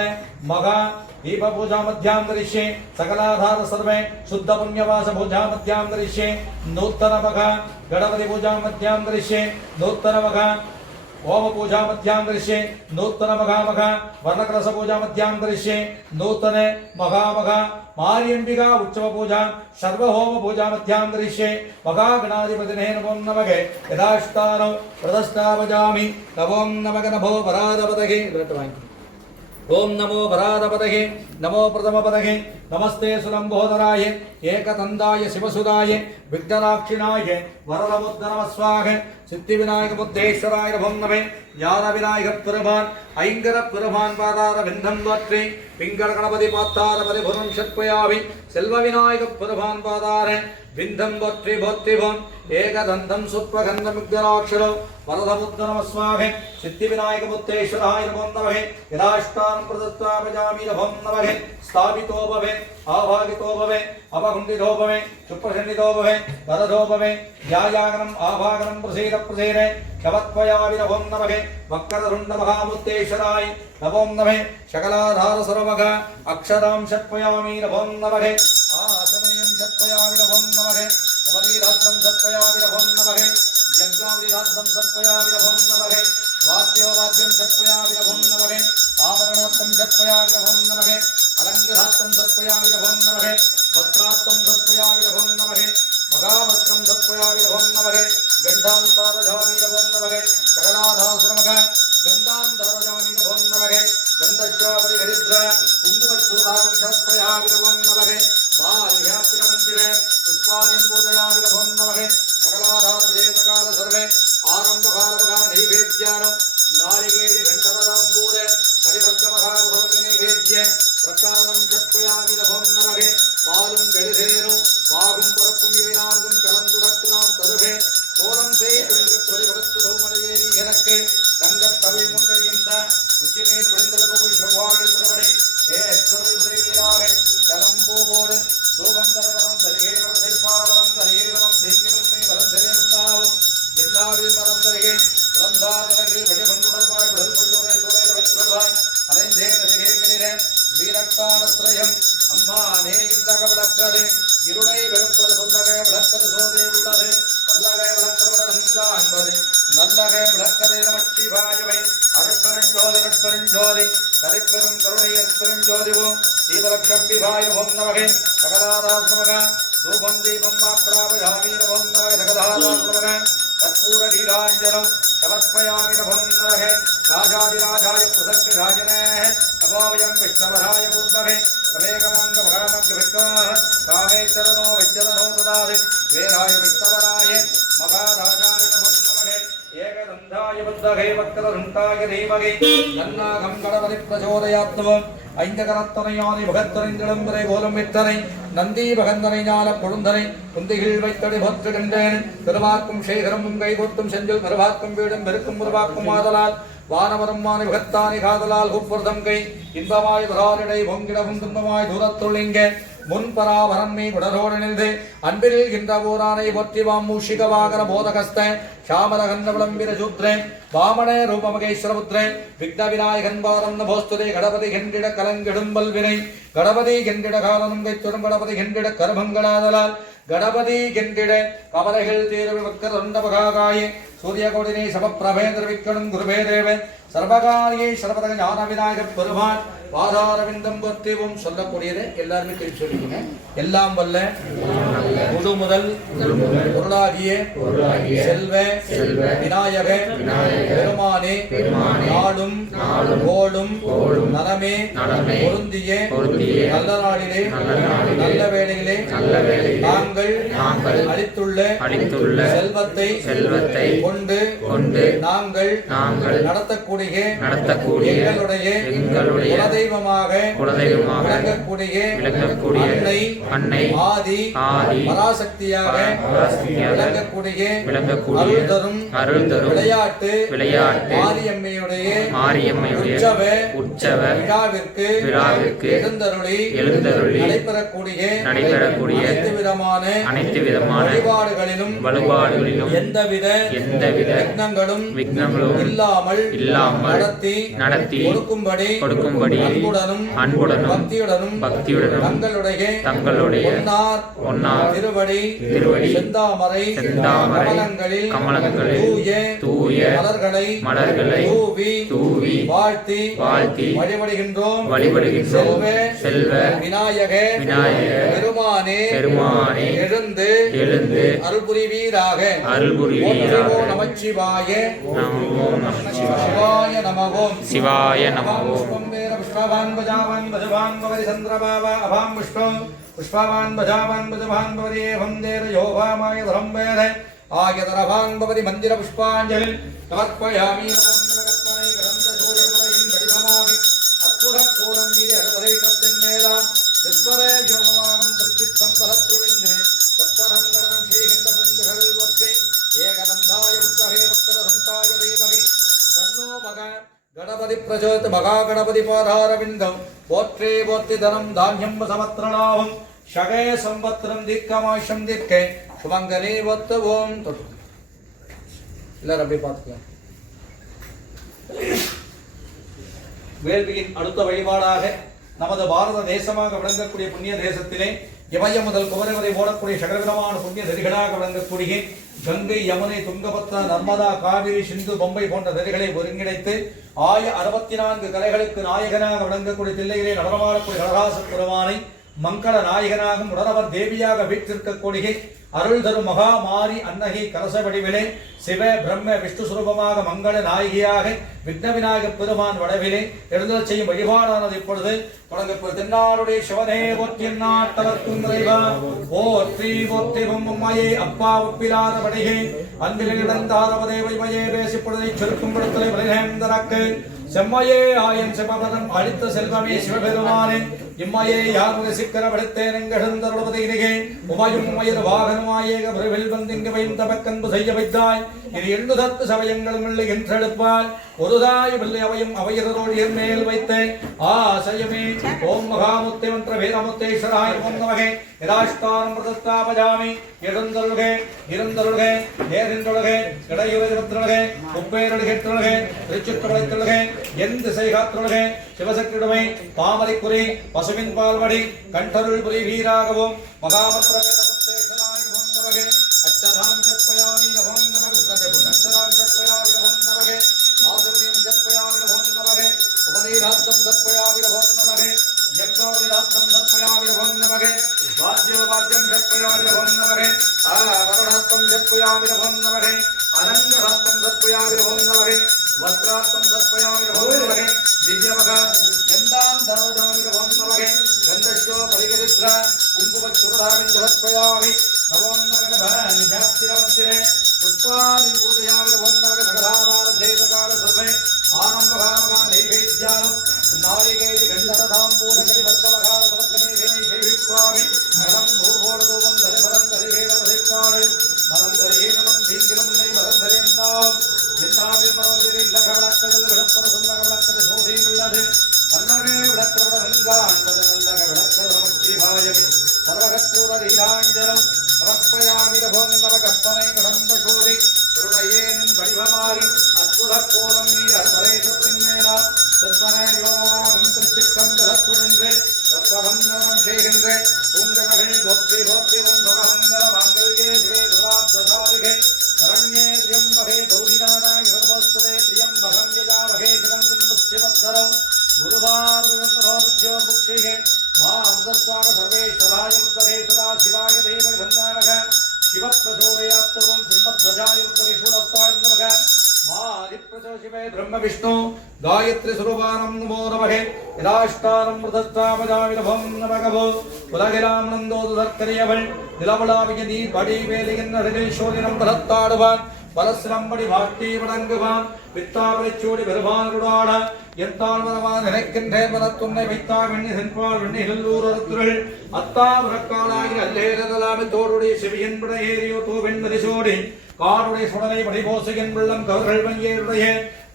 மகா दीप पूजा मध्याम दृश्ये सकलाधार सर्वे शुद्ध पुण्यवास पूजा मध्याम दृश्ये नूतन मघ गणपति पूजा मध्याम दृश्ये नूतन मघ ओम पूजा मध्याम दृश्ये नूतन मघा मघ वर्णकलश पूजा मध्याम दृश्ये नूतन मघा मघ मार्यंबिका उत्सव पूजा सर्व होम पूजा मध्याम दृश्ये मघा गणाधिपतिने नमो नमः यदाष्टानो प्रदस्तावजामि तवों नमः नभो परादपतगे ओम नमो वरादपतगे नमो प्रथमपतगे नमस्ते सुलंबोदराय एकदंताय शिवसुदाय विघ्नराक्षिणाय वरदमुद्दनमस्वाह सिद्धिविनायक बुद्धेश्वराय नमो नमः ज्ञानविनायक பெருமான் ஐங்கர பெருமான் பாதார விந்தம் வற்றி பிங்கள கணபதி பாத்தார பரிபுரம் ஷட்பயாவி செல்வ விநாயக பெருமான் பாதார விந்தம் வற்றி போத்திபம் ஏகதந்தம் சுத்வகந்தம் விக்னராட்சரோ வரதமுத்தனமஸ்வாக சித்தி விநாயக புத்தேஸ்வராய நமோ நமः யதாஷ்டானம் பிரதத்வாபஜாமி நமோ நமः ஸ்தாபிதோ பவே ஆபாகிதோ பவே அபகுண்டிதோ பவே சுப்ரசன்னிதோ பவே வரதோ பவே யாயாகனம் ஆபாகனம் பிரசீத பிரசீரே கவத்வயாவி நமோ நமः வக்கரதுண்ட மகாமுத்தேஸ்வராய நமோ நமः சகலாதார சர்வமக அக்ஷராம் ஷட்பயாமி நமோ நமः ஆசமனியம் ஷட்பயாமி நமோ நமः उपरीराद्धं सत्पयामि नमो नमः यज्ञाविराद्धं सत्पयामि नमो नमः वाद्योवाद्यं सत्पयामि नमो नमः आभरणार्थं सत्पयामि नमो नमः अलङ्कारार्थं सत्पयामि नमो नमः वस्त्रार्थं सत्पयामि नमो नमः मघावस्त्रं सत्पयामि नमो नमः गन्धान्तारजामि नमो नमः सकलाधासुरमघ गन्धान्तारजामि नमो नमः गन्धश्रावणिहरिद्र कुङ्कुमश्रूरामि सत्पयामि नमो नमः बाल्यातिरमन्दिरे पुष्पादिं पूजयामि नमो नमः सकलाधार देशकाल सर्वे आरम्भकालमघा नैवेद्यानं नारिकेलि घण्टरदाम्बूले हरिवर्गमघावसर्गनैवेद्ये प्रकालं षट्पयामि नमो नमः पालुं गडिधेनु पागुं परप्पुं विनाङ्गुं कलन्दुरक्तुनां तरुहे கோலம் செய்து தொழில்படுத்து சௌமடையேறி எனக்கு தங்கத் தமிழ் முன்னையின்ற உச்சினை குழந்தளவு செவ்வாழி திருவடை தொழில் புரிவீராக கலம்போவோடு தூபம் தரவரம் தருகேரவ செய்ப்பாளவரம் தருகேரவம் செய்கிறோம் வளர்ந்தேருந்தாவும் எல்லாவில் மறந்தருகே பிறந்தாதரகில் வழிபண்டுடல்வாய் விடல் கொள்ளூரை சூழல் வைத்துள்ளாய் அலைந்தே நருகே கிளிரே வீரட்டானத்ரயம் அம்மா நே இல்லக விளக்கது இருளை வெளுப்பது சொல்லக விளக்கது சோதே உள்ளது நல்லக விளக்கருடன் என்பது நல்லக விளக்கதே நமச்சிவாயவை அருட்பெருஞ்சோதி தரிப்பெரும் கருணை அற்பெருஞ்சோதிவோம் தீபலட்சம்பிகாய ஓம் நமகே சகலாதாசமக தூபம் தீபம் மாத்ராபயாமி ஓம் நமக சகலாதாசமக कर्पूरलीलाञ्जनं समर्पयामि नभं नमः राजाधिराजाय प्रसङ्गराजने नमोऽयं विष्णवराय पूर्वहे तमेकमङ्गभगामग्रभिक्वाः कामेश्वरनो विद्यलनो ददाति वेदाय विष्णवराय महाराजाय नमो नमः एकदन्धाय बुद्धगे वक्रदन्ताय धीमहि तन्नागं गणपति प्रचोदयात्मम् ஐந்தகரத்தனையானை பகத்தனைந்திடம் வரை கோலம் வித்தனை நந்தி பகந்தனை ஞான கொழுந்தனை குந்திகள் வைத்தடி போற்றுகின்றேன் திருவாக்கும் சேகரமும் கைகொட்டும் செஞ்சில் பெருவாக்கும் வீடும் பெருக்கும் உருவாக்கும் ஆதலால் வானவரம் மானை பகத்தானை காதலால் குப்புர்தம் கை இன்பமாய் வரானிடை பொங்கிடவும் துன்பமாய் தூரத்துள்ளிங்க முன்பராவரன்மை குடரோடனில்து அன்பில் கின்றபூரானை போற்றிவாம் மூஷிகவாகர போதகஸ்த ஷாமரகந்த விளம்பிர சூத்ரே வாமனே ரூபமகேஸ்வரபுத்ரே விக்ன விநாயகன் பாரம் நபோஸ்துதே கணபதி கெண்டிட கலங்கிடும் பல்வினை கணபதி கெண்டிட காலனும் கைத்துடும் கணபதி கெண்டிட கர்மங்களாதலால் கணபதி கெண்டிட கவலைகள் தீர்வு வக்கரண்டபகாகாயே சூரியகோடினை சமப்பிரபேந்திர விக்கணும் குருவே தேவன் சர்வகாரியை சர்வதக ஞான விநாயகர் பெருமான் பாதாரவிந்தம் பற்றிவும் சொல்லக்கூடியது எல்லாருமே தெரிஞ்சு சொல்லிக்கங்க. எல்லாம் வல்ல முழு முதல் பொருளாகிய செல்வ விநாயக பெருமானே நாடும் கோடும் நலமே பொருந்திய நல்ல நாளிலே நல்ல வேளையிலே நாங்கள் அளித்துள்ள செல்வத்தை கொண்டு நாங்கள் நடத்தக்கூடிய எங்களுடைய குலதெய்வமாக விளங்கக்கூடிய அன்னை ஆதி பராசக்தியாக விளங்கக்கூடிய அருள் தரும் விளையாட்டு மாரியம்மையுடைய உற்சவ விழாவிற்கு எழுந்தருளி நடைபெறக்கூடிய அனைத்து விதமான வழிபாடுகளிலும் எந்தவித விக்னங்களும் இல்லாமல் நடத்தி கொடுக்கும்படி அன்புடனும் பக்தியுடனும் தங்களுடைய பொன்னார் திருவடி செந்தாமரை கமலங்களில் தூய மலர்களை தூவி வாழ்த்தி வழிபடுகின்றோம் செல்வ விநாயக பெருமானே எழுந்து அருள் புரிவீராக நமச்சிவாய சிவாய நமவோம் पुष्पवान् भजावान् भजवान् भवति चन्द्रभावा अभां पुष्पं पुष्पवान् भजावान् भजवान् भवति एवं देर योभामाय धरं वेद आयतरभान् भवति मन्दिर पुष्पाञ्जलिं समर्पयामि नमोन्नतकर्पणे ग्रन्थसूर्यकुलैः गणिभमामि अद्भुतकोलं वीर्यहृदये सत्यन्मेलां तत्परे व्योमवामं प्रचित्तं बलत्रुलिन्दे तत्परं गणनं श्रीहिन्दपुङ्गहल्वत्रे एकदन्धाय उद्गहे वक्रदन्ताय धीमहि तन्नो मग गणपति प्रचोद महागणपति पादारविंदम पोत्रे पोत्ति धनम धान्यम समत्रलाभम शगय संवत्सरम दीर्घमायुष्यम दीर्घे சுமங்கலி வத்தவோம் எல்லாரும் அப்படியே பார்த்துக்கலாம். வேள்வியின் அடுத்த வழிபாடாக நமது பாரத தேசமாக விளங்கக்கூடிய புண்ணிய தேசத்திலே இமயம் முதல் குமரி வரை ஓடக்கூடிய சகலவிதமான புண்ணிய நதிகளாக விளங்கக்கூடிய கங்கை, யமுனை, துங்கபத்ரா, நர்மதா, காவிரி, சிந்து, பொம்பை போன்ற நதிகளை ஒருங்கிணைத்து 64 கலைகளுக்கு நாயகனாக விளங்கக்கூடிய தில்லையிலே நடனமாடக்கூடிய நடராச பெருமானை மங்கள நாயகனாகவும் உடனவர் தேவியாக வீற்றிருக்கக்கூடிய அருள் தரும் மகா மாரி அன்னகி கலச வடிவிலே சிவ பிரம்ம விஷ்ணு சுரூபமாக மங்கள நாயகியாக விக்ன விநாயக பெருமான் வடவிலே எழுந்தல் செய்யும் வழிபாடானது இப்பொழுது தொடங்கப்போது. தென்னாடுடைய சிவனே போற்றி நாட்டவர்க்கும் இறைவா போற்றி போற்றி பொம்மையே அப்பா ஒப்பிலாத படையே அன்பில் இழந்தாரவதே வைமையே பேசிப்படுதை சுருக்கும் படுத்தலை வலிநேந்தரக்கு செம்மையே ஆயன் சிவபதம் அளித்த செல்வமே சிவபெருமானே இம்மையே யாருடைய சிக்கரப்படுத்தேன் எங்கெழுந்தருள்வதை இடையே உமையும் உமையர் வாகனமாயேக விரைவில் வந்திங்கு வைந்த பக்கன்பு செய்ய வைத்தாய். இது 8 சமயங்களும் இல்லை என்றெடுப்பாய் ஒரு தாய் பிள்ளை அவையும் அவையரோடு என் மேல் வைத்தேன் ஆசயமே. ஓம் மகாமுத்தே மந்திர வேதமுத்தேஸ்வராய ஓம் நமகே நிராஷ்டாரம் பிரதஸ்தாபஜாமி. எழுந்தருள்கே இருந்தருள்கே நேரின்றொழுகே இடையுவதிரத்திருள்கே முப்பேரொழுகேற்றொழுகே திருச்சிற்றொழுகே என் திசைகாற்றொழுகே சிவசக்தியுடமை தாமரைக்குறி பசுவின் பால்வடி கண்டருள் புரி வீராகவும் மகாமந்திர வேதமுத்தேஸ்வராய ஓம் நமகே அச்சதாம் சத்பயாமி ஓம் நமகே அச்சதாம் சத்பயாமி ஓம் நமகே ஆசரியம் சத்பயாமி ஓம் நமகே உபநீராத்தம் சத்பயாமி ஓம் நமகே யக்ஞோனிராத்தம் சத்பயாமி ஓம் நமகே வாத்யோபாத்யம் சத்பயாமி ஓம் நமகே வரணாத்தம் சத்பயாமி ஓம் நமகே அரங்கரத்தம் சத்பயாவிரபம் நவகை வஸ்திரார்த்தம் சத்பயாவிரபம் நவகை திவ்யமக கந்தாம் தாவஜாவிரபம் நவகை கந்தஷ்டோ பரிகரித்ரா குங்குமச்சுரதாவின் சத்பயாமி நவம் நவகபான் ஜாப்திரவந்திரே புஷ்பாதி பூஜயாவிரபம் நவகை சகதாதார தேவகால சர்வே ஆனந்தகாமகா நைவேத்யானம் நாளிகேதி கண்டதாம்பூரகடி வர்த்தவகால சமர்க்கணேசனை சேவித்வாமி நலம் பூர்வோடதூபம் தரிபரம் தரிகேத பிரதிப்பாடு மரந்தரேனம் தீங்கிலும் நை மரந்தரேந்தாம் என்னாவில் மரந்தரில் இல்லக விளக்கடல் விடப்பரசும் லக விளக்கட சோதியும் உள்ளது பல்லகே விளக்கட நன்கான் நல்லக விளக்கட நமச்சிவாயமே சர்வகற்பூர ரீராஞ்சலம் சமர்ப்பயாமிரபம் நவ கற்பனை கடந்த சோதி திருடையேனும் வடிவமாறி அற்புத கோலம் நீர் அத்தரேசத்தின் மேலால் செற்பனை யோகமாகும் திருச்சிக்கம் தலத்துழன்று தற்பகம் நலம் செய்கின்ற பூங்கவர்கள் போற்றி போற்றி வந்தமங்கல மங்கல்யே சிவே சதாப்தசாரிகை சரண்யே திரியம்பகே கௌரிநாதாய யோகவஸ்ததே திரியம்பகம் யஜாமகே சிரங்கின் புஷ்டிபத்தரம் குருவார்வந்தரோத்யோ புக்ஷிகே மா அமிர்தஸ்வாக சர்வேஸ்வராய உத்தரே சதா சிவாய தேவ சந்தானக சிவப்பிரச்சோதயாத்தவம் சிம்மத்வஜாய உத்தரே சூடஸ்தாய நமக மாதிப்ரச்சோசிவே பிரம்ம விஷ்ணு காயத்ரி சுரூபானம் நமோ நமகே யதாஷ்டானம் பிரதஸ்தாபஜாவிரபம் நமகவோ உலகிலாம் நந்தோது தற்கரியவள் நிலவளாவிய நீர் படி வேலையின் அருகேஸ்வரினம் பலத்தாடுவான் பலசிரம்படி வாட்டி வணங்குவான் வித்தாவரைச்சூடி பெருமானுடாட எத்தால் மனவான் நினைக்கின்றேன் மனத்துன்னை வைத்தா வெண்ணி சென்பால் வெண்ணி செல்லூர் அறுத்துகள் அத்தா புறக்காலாகி அல்லேரதலாமை தோடுடைய செவியன் பட ஏறியோ தோ வெண்மதி சோடி காடுடைய சுடலை படிபோசுகின் வெள்ளம் கவர்கள் வங்கியுடைய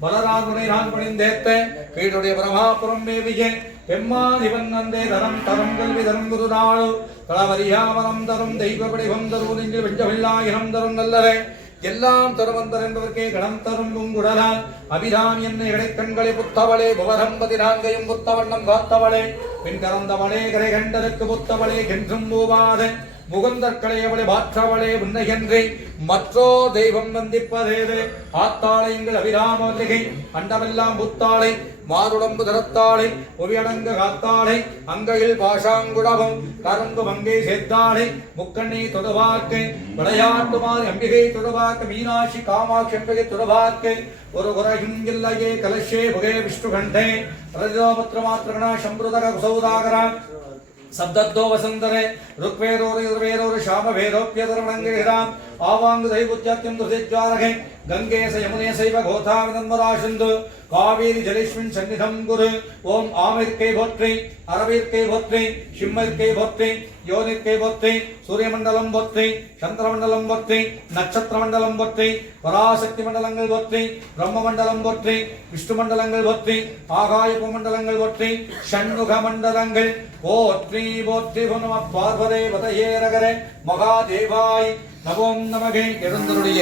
பலராதுனை நான் பணிந்தேத்த கீழுடைய பிரமாபுரம் மேவிய பெம்மாதிவன் நந்தே தரம் தரம் கல்வி தரும் குரு நாடு தளவரியாமரம் தரும் தெய்வபடிவம் தரும் நெஞ்சில் வெஞ்சவில்லாயிரம் தரும் நல்லரே எல்லாம் தருவந்தர் என்பதற்கே கணம் தரும் உங்குடலால் அபிராமி என்னை இடைக்கண்களை புத்தவளே புவரம்பதி நான்கையும் புத்தவண்ணம் காத்தவளே பின் கறந்தவளே கரை கண்டருக்கு புத்தவளே என்றும் மூவாத முகந்தற்களையவளை மாற்றவளே உன்னையன்றி மற்றோ தெய்வம் வந்திப்பதேது ஆத்தாளை எங்கள் அபிராமல்லிகை அண்டமெல்லாம் புத்தாளை மாதுடம்பு தரத்தாளை ஒவியடங்க காத்தாளை அங்கையில் பாஷாங்குடவும் கரும்பு மங்கை சேர்த்தாளை முக்கண்ணி தொடுவாக்கு விளையாட்டுமாறு அம்பிகை தொடுவாக்கு மீனாட்சி காமாட்சி அம்பிகை தொடுவாக்கு ஒரு குறையும் இல்லையே கலஷே புகே விஷ்ணு கண்டே ரஜோபத்ர மாத்திரகணா சம்பிருதக குசௌதாகரா சப்தத்தோ வசந்தரே ருக்வேரோரு சாமவேரோப்யதரவணங்கிராம் ஆவாங்கு தைபுத்தியம் துசேஜ்வாரகே கங்கேச யமுனேசைவ கோதாவினன்மராசிந்து காவேரி ஜலேஸ்மின் சன்னிதம் குரு ஓம் ஆமிர்க்கை போற்றி அரவிற்கை போற்றி சிம்மர்க்கை போற்றி யோனிற்கை போற்றி சூரியமண்டலம் போற்றி சந்திரமண்டலம் போற்றி நட்சத்திர மண்டலம் போற்றி பராசக்தி மண்டலங்கள் போற்றி பிரம்ம மண்டலம் போற்றி விஷ்ணு மண்டலங்கள் போற்றி ஆகாய மண்டலங்கள் போற்றி ஷண்முக மண்டலங்கள் போற்றி போற்றி நம பார்வதே வதையேரகரே மகாதேவாய் நவோம் நமகே எழுந்தருடைய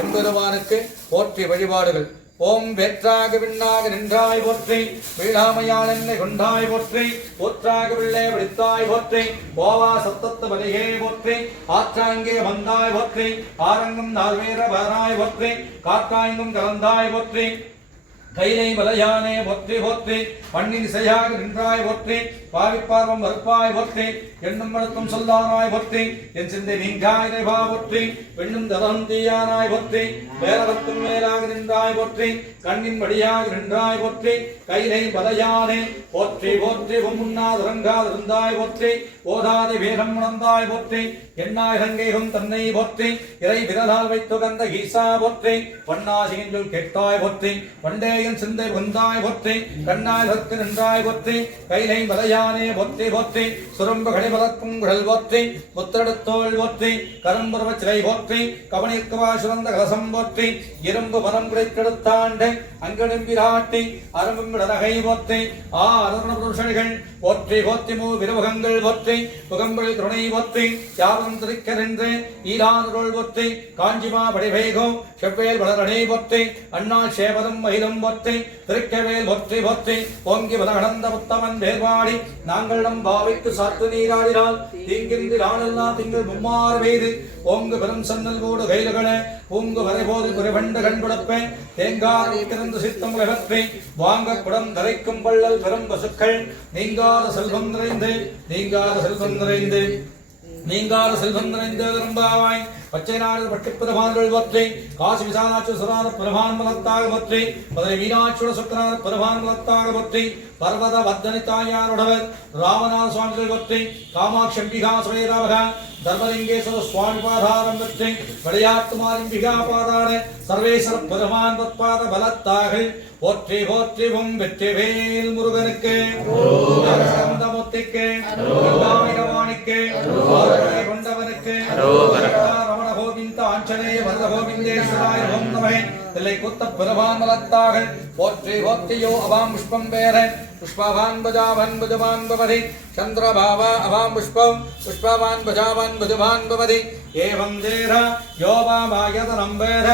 எம்பெருமானுக்கு போற்றி வழிபாடுகள் ஓம் வெற்றாக விண்ணாக நின்றாய் போற்றி வீழாமையால் என்னை கொண்டாய் போற்றி போற்றாக வில்லே படித்தாய் போற்றி போவா சத்தத்து வலிகே போற்றி ஆற்றாங்கே வந்தாய் போற்றி ஆரங்கம் நால்வேர பராய் போற்றி காக்காய்ங்கும் கலந்தாய் போற்றி கைலை மலையானே போற்றி போற்றி பண்ணின் இசையாக நின்றாய் போற்றி பாவிப்பார்வம் மறுப்பாய் போற்றி எண்ணும் மழுக்கும் சொல்லானாய் போற்றி என் சிந்தை நீங்காய் இறைவா போற்றி பெண்ணும் தரம் தீயானாய் போற்றி வேறவர்க்கும் மேலாக நின்றாய் போற்றி கண்ணின் வழியாக நின்றாய் போற்றி கைலை மலையானே போற்றி போற்றி முன்னாதிரங்காதிருந்தாய் போற்றி ஓதாதி வேதம் உணர்ந்தாய் போற்றி எண்ணாயிரங்கைகும் தன்னை போற்றி இறை விரலால் வைத்து கந்த ஈசா போற்றி வண்ணாசிகள் கேட்டாய் போற்றி பண்டேயன் சிந்தை வந்தாய் போற்றி கண்ணாய் சத்து நின்றாய் போற்றி கைலை மலையானே போற்றி போற்றி சுரம்பு கடிமலக்கும் குழல் போற்றி முத்திரடுத்தோள் போற்றி கரும்புறவ சிலை போற்றி கவனிக்கவா சுரந்த கலசம் போற்றி இரும்பு மனம் குடைத்தெடுத்தாண்டு அங்கடும் விராட்டி அரும்பும் விடநகை போற்றி அருண புருஷர்கள் போற்றி போற்றி மூ விருவகங்கள் போற்றி புகம்பல் துணை போற்றி யாரும் திருக்க நின்று ஈரானுருள் போற்றி காஞ்சிமா படிவேகோ செவ்வேல் வளரணை போற்றி அண்ணாள் சேவதம் மயிலும் போற்றி திருக்கவேல் போற்றி போற்றி ஓங்கி வளகடந்த புத்தமன் வேர்வாடி நாங்கள் நம் பாவைக்கு சாத்து நீராடினால் தீங்கிருந்து நாளெல்லாம் திங்கள் மும்மாறு பெய்து ஓங்கு பெரும் சன்னல் கூடு கைலுகள பூங்கு வரைபோது குறைவண்டு கண்புடப்பேன் தேங்காய் திறந்து சித்தம் உலகத்தை வாங்க குடம் தரைக்கும் பள்ளல் பெரும் பசுக்கள் நீங்காத செல்வம் நிறைந்து நீங்காத செல்வம் நிறைந்து நீங்காத செல்வம் நிறைந்து திரும்பாவாய் பச்சை நாடு பட்டி பெருமான்கள் போற்றி காசி விசாலாட்சி சுரான பெருமான் மலத்தாக போற்றி மதுரை மீனாட்சியோட சுக்கரான பெருமான் மலத்தாக போற்றி பர்வத வர்தனி தாயாருடவர் ராமநாத சுவாமிகள் போற்றி காமாட்சி அம்பிகா சுவேராவக தர்மலிங்கேஸ்வர சுவாமி பாதாரம் பெற்று விளையாட்டுமாரிம்பிகா பாதார சர்வேஸ்வர பெருமான் பத்பாத பலத்தாகள் போற்றி போற்றிவும் வெற்றி வேல் முருகனுக்கு முத்திக்கு வாணிக்கு கொண்டவனுக்கு ரமண கோவிந்த ஆஞ்சநேய வரத கோவிந்தேஸ்வராய ஓம் நமஹ தில்லை குத்த பெருமான் பலத்தாகள் போற்றி போற்றியோ அவாம் புஷ்பம் வேற पुष्पवान् भजावान् भजवान् भवति चन्द्रभावा अवां पुष्पं पुष्पवान् भजावान् भजवान् भवति एवं देह यो वामायतनं वेद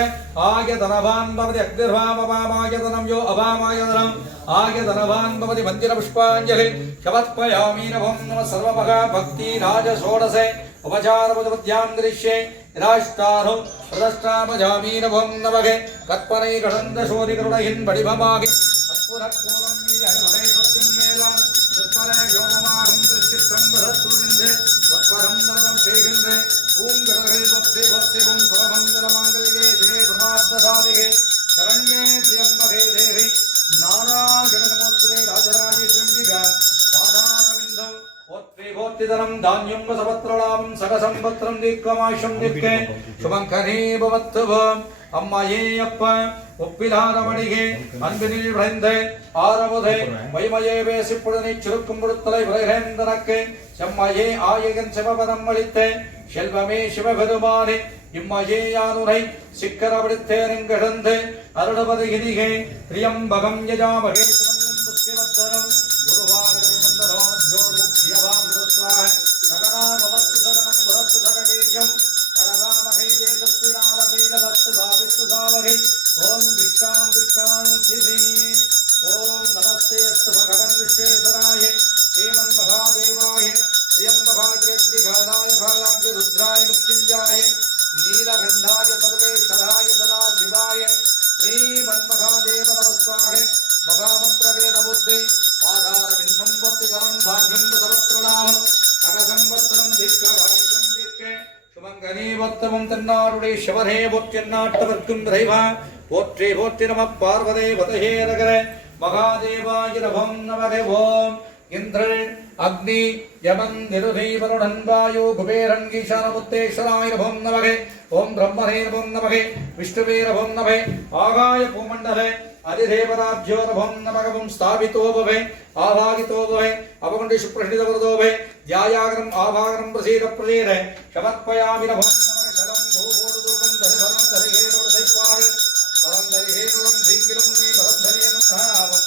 आयतनवान् भवति अग्निर्वामवामायतनं यो अवामायतनम् आयतनवान् भवति मन्दिरपुष्पाञ्जलि शवत्पयामि नमो नमः सर्वमगा भक्ति राज षोडशे उपचारपदपद्यां दृश्ये राष्ट्रारो प्रदष्टामजामि नमो नमः कत्पनै गणन्दशोरि करुणहिन् बडिभमागि अत्पुरत्पूर्वं वीरहरे सत्यं मेलान् तत्परे योगमागं दृश्यं वरत्तुलिन्दे वत्परं नरं शेगिन्दे ओं गरहे वत्ते वत्ते ओं सर्वमङ्गलमाङ्गल्ये शिवे प्रमाद्दसादिके शरण्ये त्र्यम्बके देवी नारायण नमोस्तुते राजराजेश्वरिका पादारविन्दौ वोत्तिधनं धान्यं वसपत्रलाभं सकसंवत्सरं दीर्घमायुष्यं दीर्घे शुभङ्करे भवत्तुभम् अम्मये अप्प ஒப்பிலாதபடியே அன்பினில் விளைந்த ஆரவதே வைமயே பேசிப்புடனை சுருக்கும் பொருத்தலை விளைகின்றனக்கு செம்மையே ஆயகன் சிவபதம் அளித்த செல்வமே சிவபெருமானே இம்மையே யானுரை சிக்கரபடித்தேனெங்கிழந்து அருளபது இதிகே திரியம்பகம் யஜாமகே புத்திவத்தரம் குருவாரம் சகனாபவத்து சகனம் புரத்து சகவீரியம் கரகாமகை தேதஸ்திராவகீரவத்து பாவித்து சாவகை ओम दिक्कां दिक्कां सिद्धि ओम नमस्ते अस्तु भगवन् विश्वेश्वराय श्रीमन् महादेवाय त्र्यम्बकाग्रदिघालाय भालाग्र रुद्राय मृत्युञ्जयाय नीलकण्ठाय सर्वेश्वराय सदाशिवाय श्रीमन् महादेव नमस्वाहे महामन्त्रवेदबुद्धि आधारबिन्दं वर्तिकरं धान्यं समत्रनामं करसंवत्सरं दीर्घभाग्यं दीर्घे சுமங்கனீவத்தமும் தன்னாருடைய சிவனே போற்றென்னாட்டவர்க்கும் இறைவா போற்றி போற்றி நம பார்வதே பதஹேரகர மகாதேவாய நமம் நமதே ஓம் இந்திரன் அக்னி யமன் நிருதி வருணன் வாயு குபேரன் ஈசானமுத்தேஸ்வராய நமம் நமகே ஓம் பிரம்மணே நமம் நமகே விஷ்ணுவே நமம் நமகே ஆகாய பூமண்டலே அதிதேவராஜ்யோ நமம் நமகவும் ஸ்தாபிதோ பவே ஆவாகிதோ பவே அவகுண்டி சுப்ரஷ்ணிதவரதோ பவே ध्यायागरम आभागरम प्रसीद प्रसीद शमत्पयामि नमः शतं भूभूर्दुर्गं धरिभरं धरिहेरुडसैपाड परं धरिहेरुडं धीकिलं नी परधरियनु नामं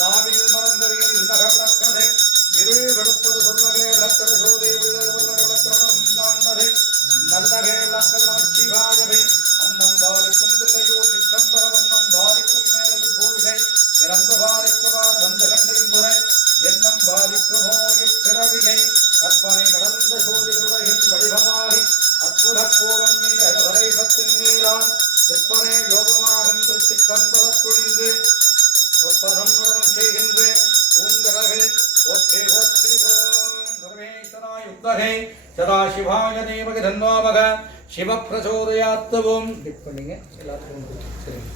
नाविल मरं धरियन लखलखदे निरुळ गडपद சொல்லவே லக்கர சோதே வில்லவல்லர லக்கரணம் தாண்டதே நல்லகே லக்கரம் சிவாயவே அன்னம் பாலிக்கும் தில்லையோ சிக்கம்பரவன்னம் பாலிக்கும் மேல விபூஷை இறந்து பாலிக்குவார் வந்த கண்டின் புரை என்னம் பாலிக்குமோ இப்பிறவிகை அற்பனை கடந்த சோதிகளுலகின் வடிவமாகி அற்புத பூரம் மீது அழகரை சத்தின் மீளான் செப்பனே யோகமாகும் திருச்சிக்கம்பலத்துழிந்து சொற்பரம் நலம் செய்கின்ற பூங்கரகை ஒற்றை ஒற்றை ஓம் சர்வேஸ்வராய உத்தகை சதாசிவாய தேவகி தன்வாமக சிவப்பிரசோதயாத்துவம் பண்ணுங்க எல்லாத்துக்கும்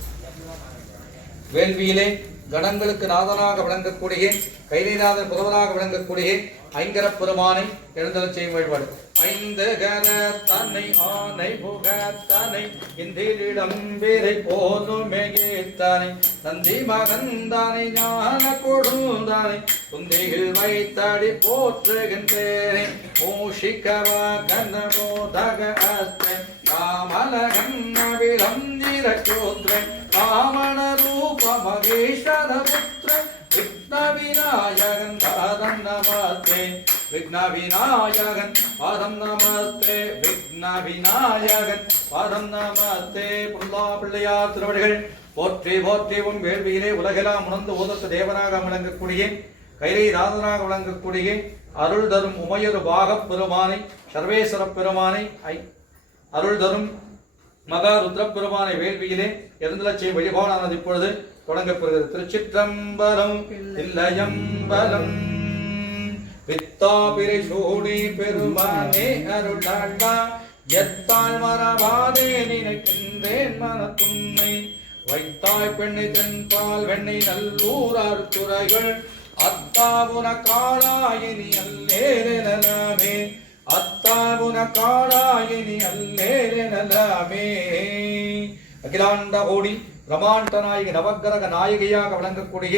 வேள்வியிலே கணங்களுக்கு நாதனாக விளங்கக்கூடிய கைலைநாதன் புதவனாக விளங்கக்கூடிய ஐங்கர பெருமானை எழுந்தருளச் செய்யும் வழிபாடு ஐந்து கர தன்னை ஆனை புக தன்னை இந்திரிடம் பேரை போலுமேத்தானை நந்தி மகந்தானை ஞான கொடுந்தானை குந்திகள் வைத்தடி போற்றுகின்றேனே மூஷிகவா கந்தபோதக அஸ்தன் காமலகன்னவிலம் நிரச்சோத்ரன் காமண ரூப மகேஸ்வர புத்திரன் விக்ன விநாயகன் பாதம் நமஸ்தே விக்ன விநாயகன் பாதம் நமஸ்தே விக்ன விநாயகன் பாதம் நமஸ்தே புல்லா பிள்ளையார் திருவடிகள் போற்றி போற்றிவும் வேள்வியிலே உலகெல்லாம் உணர்ந்து ஓதற்கு தேவனாக விளங்கக்கூடிய கைலை நாதனாக விளங்கக்கூடிய அருள் தரும் உமையொரு பாகப் பெருமானை சர்வேஸ்வர பெருமானை அருள் தரும் மகா ருத்ர பெருமானை வேள்வியிலே எழுந்தருளச் செய்யும் வழிபாடானது இப்பொழுது தொடங்கப்படுகிறது. திருச்சிற்றம்பலம் இல்லையம்பலம் பித்தாபிரை சூடி பெருமானே அருளாண்டா எத்தாள் மரபாதே நினைக்கின்றேன் மனத்துன்னை வைத்தாய் பெண்ணை தென்பால் வெண்ணை நல்லூரார் துறைகள் அத்தாவுன காளாயினி அல்லேலமே அத்தாவுன காளாயினி அல்லேலமே அகிலாண்ட கோடி பிரமாண்ட நாயகி நவக்கிரக நாயகியாக விளங்கக்கூடிய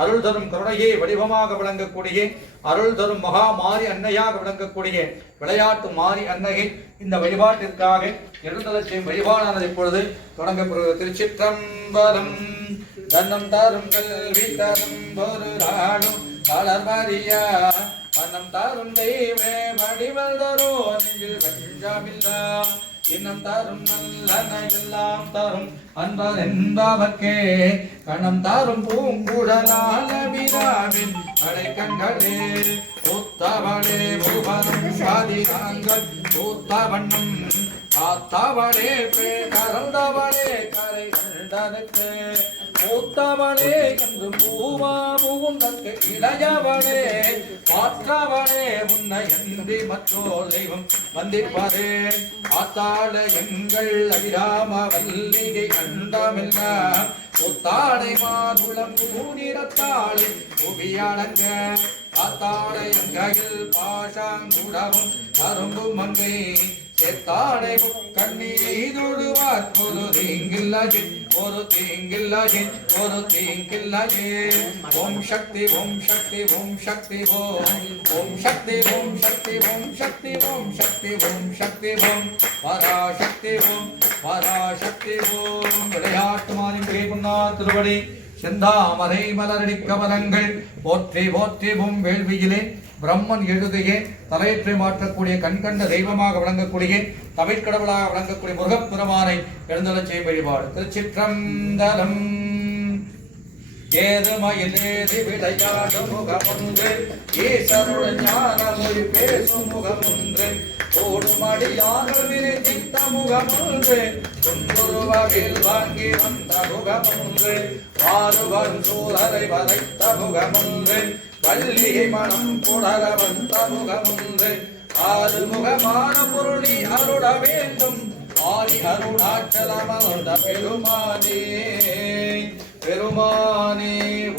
அருள் தரும் கருணையே வடிவமாக விளங்கக்கூடிய அருள் தரும் மகா மாரி அன்னையாக விளங்கக்கூடிய விளையாட்டு மாரி அன்னையை இந்த வழிபாட்டிற்காக எழுந்தலட்சியம் வழிபாடானது இப்பொழுது தொடங்கப்படுகிறது. திருச்சிற்றம்பலம். தன்னம் தரும் கல்வி தரும் ஒரு நாடும் வளர்மறியா மன்னம் தரும் தெய்வே வடிவல் தரோ நெஞ்சில் வஞ்சமில்லா இன்னம் தரும் நல்லன எல்லாம் தரும் அன்பர் என்பவர்க்கே கணம் தரும் பூங்குழலால விராவின் அடைக்கண்களே பூத்தவளே பூவனும் பாதிகாங்கள் பூத்தவண்ணும் காத்தவளே பே கறந்தவளே கரை கண்டனுக்கு பூத்தவளே என்று பூவா புகுந்தற்கு இளையவளே மாற்றவளே உன்னை என்று மற்றோர் தெய்வம் வந்திருப்பாரே ஆத்தாள எங்கள் அபிராம வல்லிகை கண்டமில்ல புத்தாடை மாதுளம் பூனிரத்தாளை புவியடங்க காத்தாடை எங்கையில் பாஷாங்குடவும் கரும்பு மங்கை சேத்தாடை கண்ணீதொடுவார் ஒரு தீங்கில்லஜி ஒரு தீங்கில்லஜி ஒரு தீங்கில்லஜி ஓம் சக்தி ஓம் சக்தி ஓம் சக்தி ஓம் சக்தி ஓம் சக்தி ஓம் சக்தி ஓம் சக்தி ஓம் சக்தி ஓம் பராசக்தி ஓம் பராசக்தி ஓம் விளையாட்டு மாறி புன்னா திருவடி செந்தாமரை மலரடி கமலங்கள் போற்றி போற்றி ஓம் வேள்வியிலே பிரம்மன் எழுதிய தலையற்றை மாற்றக்கூடிய கண்கண்ட தெய்வமாக விளங்கக்கூடிய தமிழ்கடவுளாக விளங்கக்கூடிய முருகப்பெருமானை எழுந்தருளச் செய்யும் வழிபாடு. திருச்சிற்றம்பலம். ஏதுமயிலேறி விளையாடு முகமொன்று ஈசருள் ஞான மொழி பேசும் முகமொன்று ஓடுமடியாக விரித்த முகமொன்று துன்புருவகில் வாங்கி வந்த முகமொன்று வாருவன் சூழலை வதைத்த முகமொன்று வள்ளியை மனம் புடர வந்த முகமொன்று ஆறுமுகமான பொருளி அருள வேண்டும் ஆதி அருணாச்சலமர்ந்த பெருமானே பெருமானே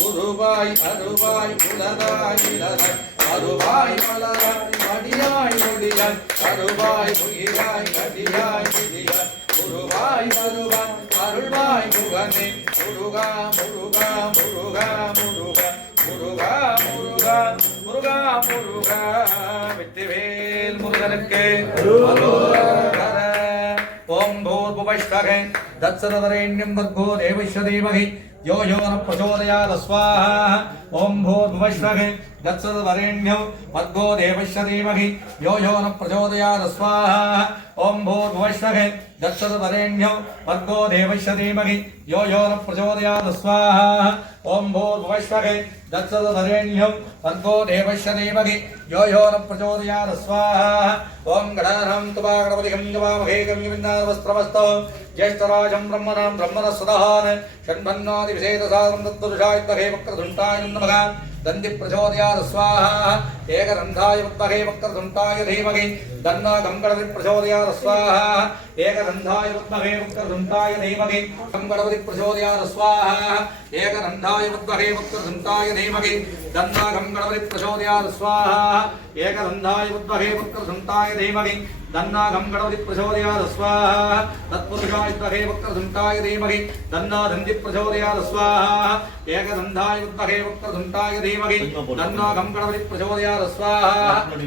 உருவாய் அருவாய் உலராய் இலராய் அருவாய் மலராய் மடியாய் ஒளியாய் அருவாய் உயிராய் கதியாய் விதியாய் உருவாய் வருவாய் அருள்வாய் முகனே முருகா முருகா முருகா முருகா முருகா முருகா முருகா முருகா வெற்றிவேல் முருகனுக்கு ஓம் பூர்புவஷ்டக தத்சரதரேண்யம் வர்கோ தேவஸ்ய தீமஹி யோ யோ ந பிரச்சோதயாத் ஸ்வாஹா ஓம் பூர்புவஷ்டக தத்சரதரேண்யம் வர்கோ தேவஸ்ய தீமஹி யோ யோ ந பிரச்சோதயாத் ஸ்வாஹா ஓம் பூர்புவஷ்டக தத்சரதரேண்யம் வர்கோ தேவஸ்ய தீமஹி யோ யோ ந பிரச்சோதயாத் ஸ்வாஹா ஓம் பூர்புவஷ்டக தத்சரதரேண்யம் வர்கோ தேவஸ்ய தீமஹி யோ யோ ந பிரச்சோதயாத் ஸ்வாஹா ஓம் கணாரம் துபா கணபதிகம் ஜவாமஹே கம்யவிந்தாவஸ்திரமஸ்தோ ज्येष्ठराजं ब्रह्मणां ब्रह्मणस्वदान् षण्भन्नादि विषेदसारं तत्पुरुषाय विद्महे वक्रतुण्डाय नमः दन्ति प्रचोदयात् स्वाहा एकदन्ताय विद्महे वक्रतुण्डाय धीमहि तन्नो गङ्गणपति प्रचोदयात् स्वाहा एकदन्ताय विद्महे वक्रतुण्डाय धीमहि गङ्गणपति प्रचोदयात् स्वाहा एकदन्ताय विद्महे वक्रतुण्डाय धीमहि तन्नो गङ्गणपति प्रचोदयात् स्वाहा एकदन्ताय विद्महे वक्रतुण्डाय धीमहि तन्नो गङ्गणपति प्रचोदयात् स्वाहा तत्पुरुषाय विद्महे वक्रतुण्डाय धीमहि तन्नो दन्ति प्रचोदयात् स्वाहा एकदन्ताय विद्महे वक्रतुण्डाय धीमहि तन्नो गङ्गणपति प्रचोदयात् स्वाहा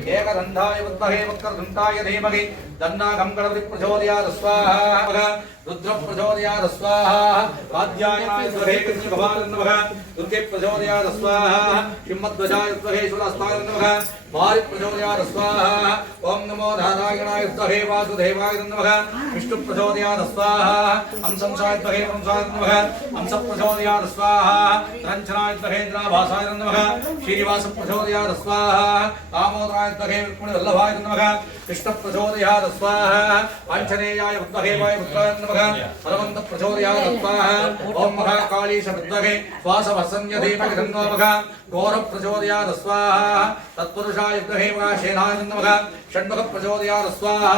एकदन्ताय विद्महे वक्रतुण्डाय धीमहि तन्नो गङ्गणपति प्रचोदयात् स्वाहा रुद्र प्रचोदयात् स्वाहा कात्यायनाय विद्महे कृष्णभवाय नमः दुर्गे प्रचोदयात् स्वाहा सिंहध्वजाय विद्महे शूलहस्ताय नमः मारि प्रचोदयात् स्वाहा ओम नमो नारायणाय विद्महे वासुदेवाय नमः विष्णु प्रचोदयात् स्वाहा हंसंसाय विद्महे हंसाय नमः हंस प्रचोदयात् स्वाहा रंजनाय विद्महे इंद्राभासाय नमः श्रीनिवास प्रचोदयात् स्वाहा दामोदराय विद्महे रुक्मिणी वल्लभाय नमः कृष्ण प्रचोदयात् स्वाहा आंजनेयाय विद्महे वायुपुत्राय नमः नमः परमन्त प्रचोदयात् स्वाहा ओम महाकाली शब्दगे श्वास वसन्य धीमहि तन्नो नमः घोर प्रचोदयात् स्वाहा तत्पुरुषाय विद्महे महाशेनाय नमः षण्मुख प्रचोदयात् स्वाहा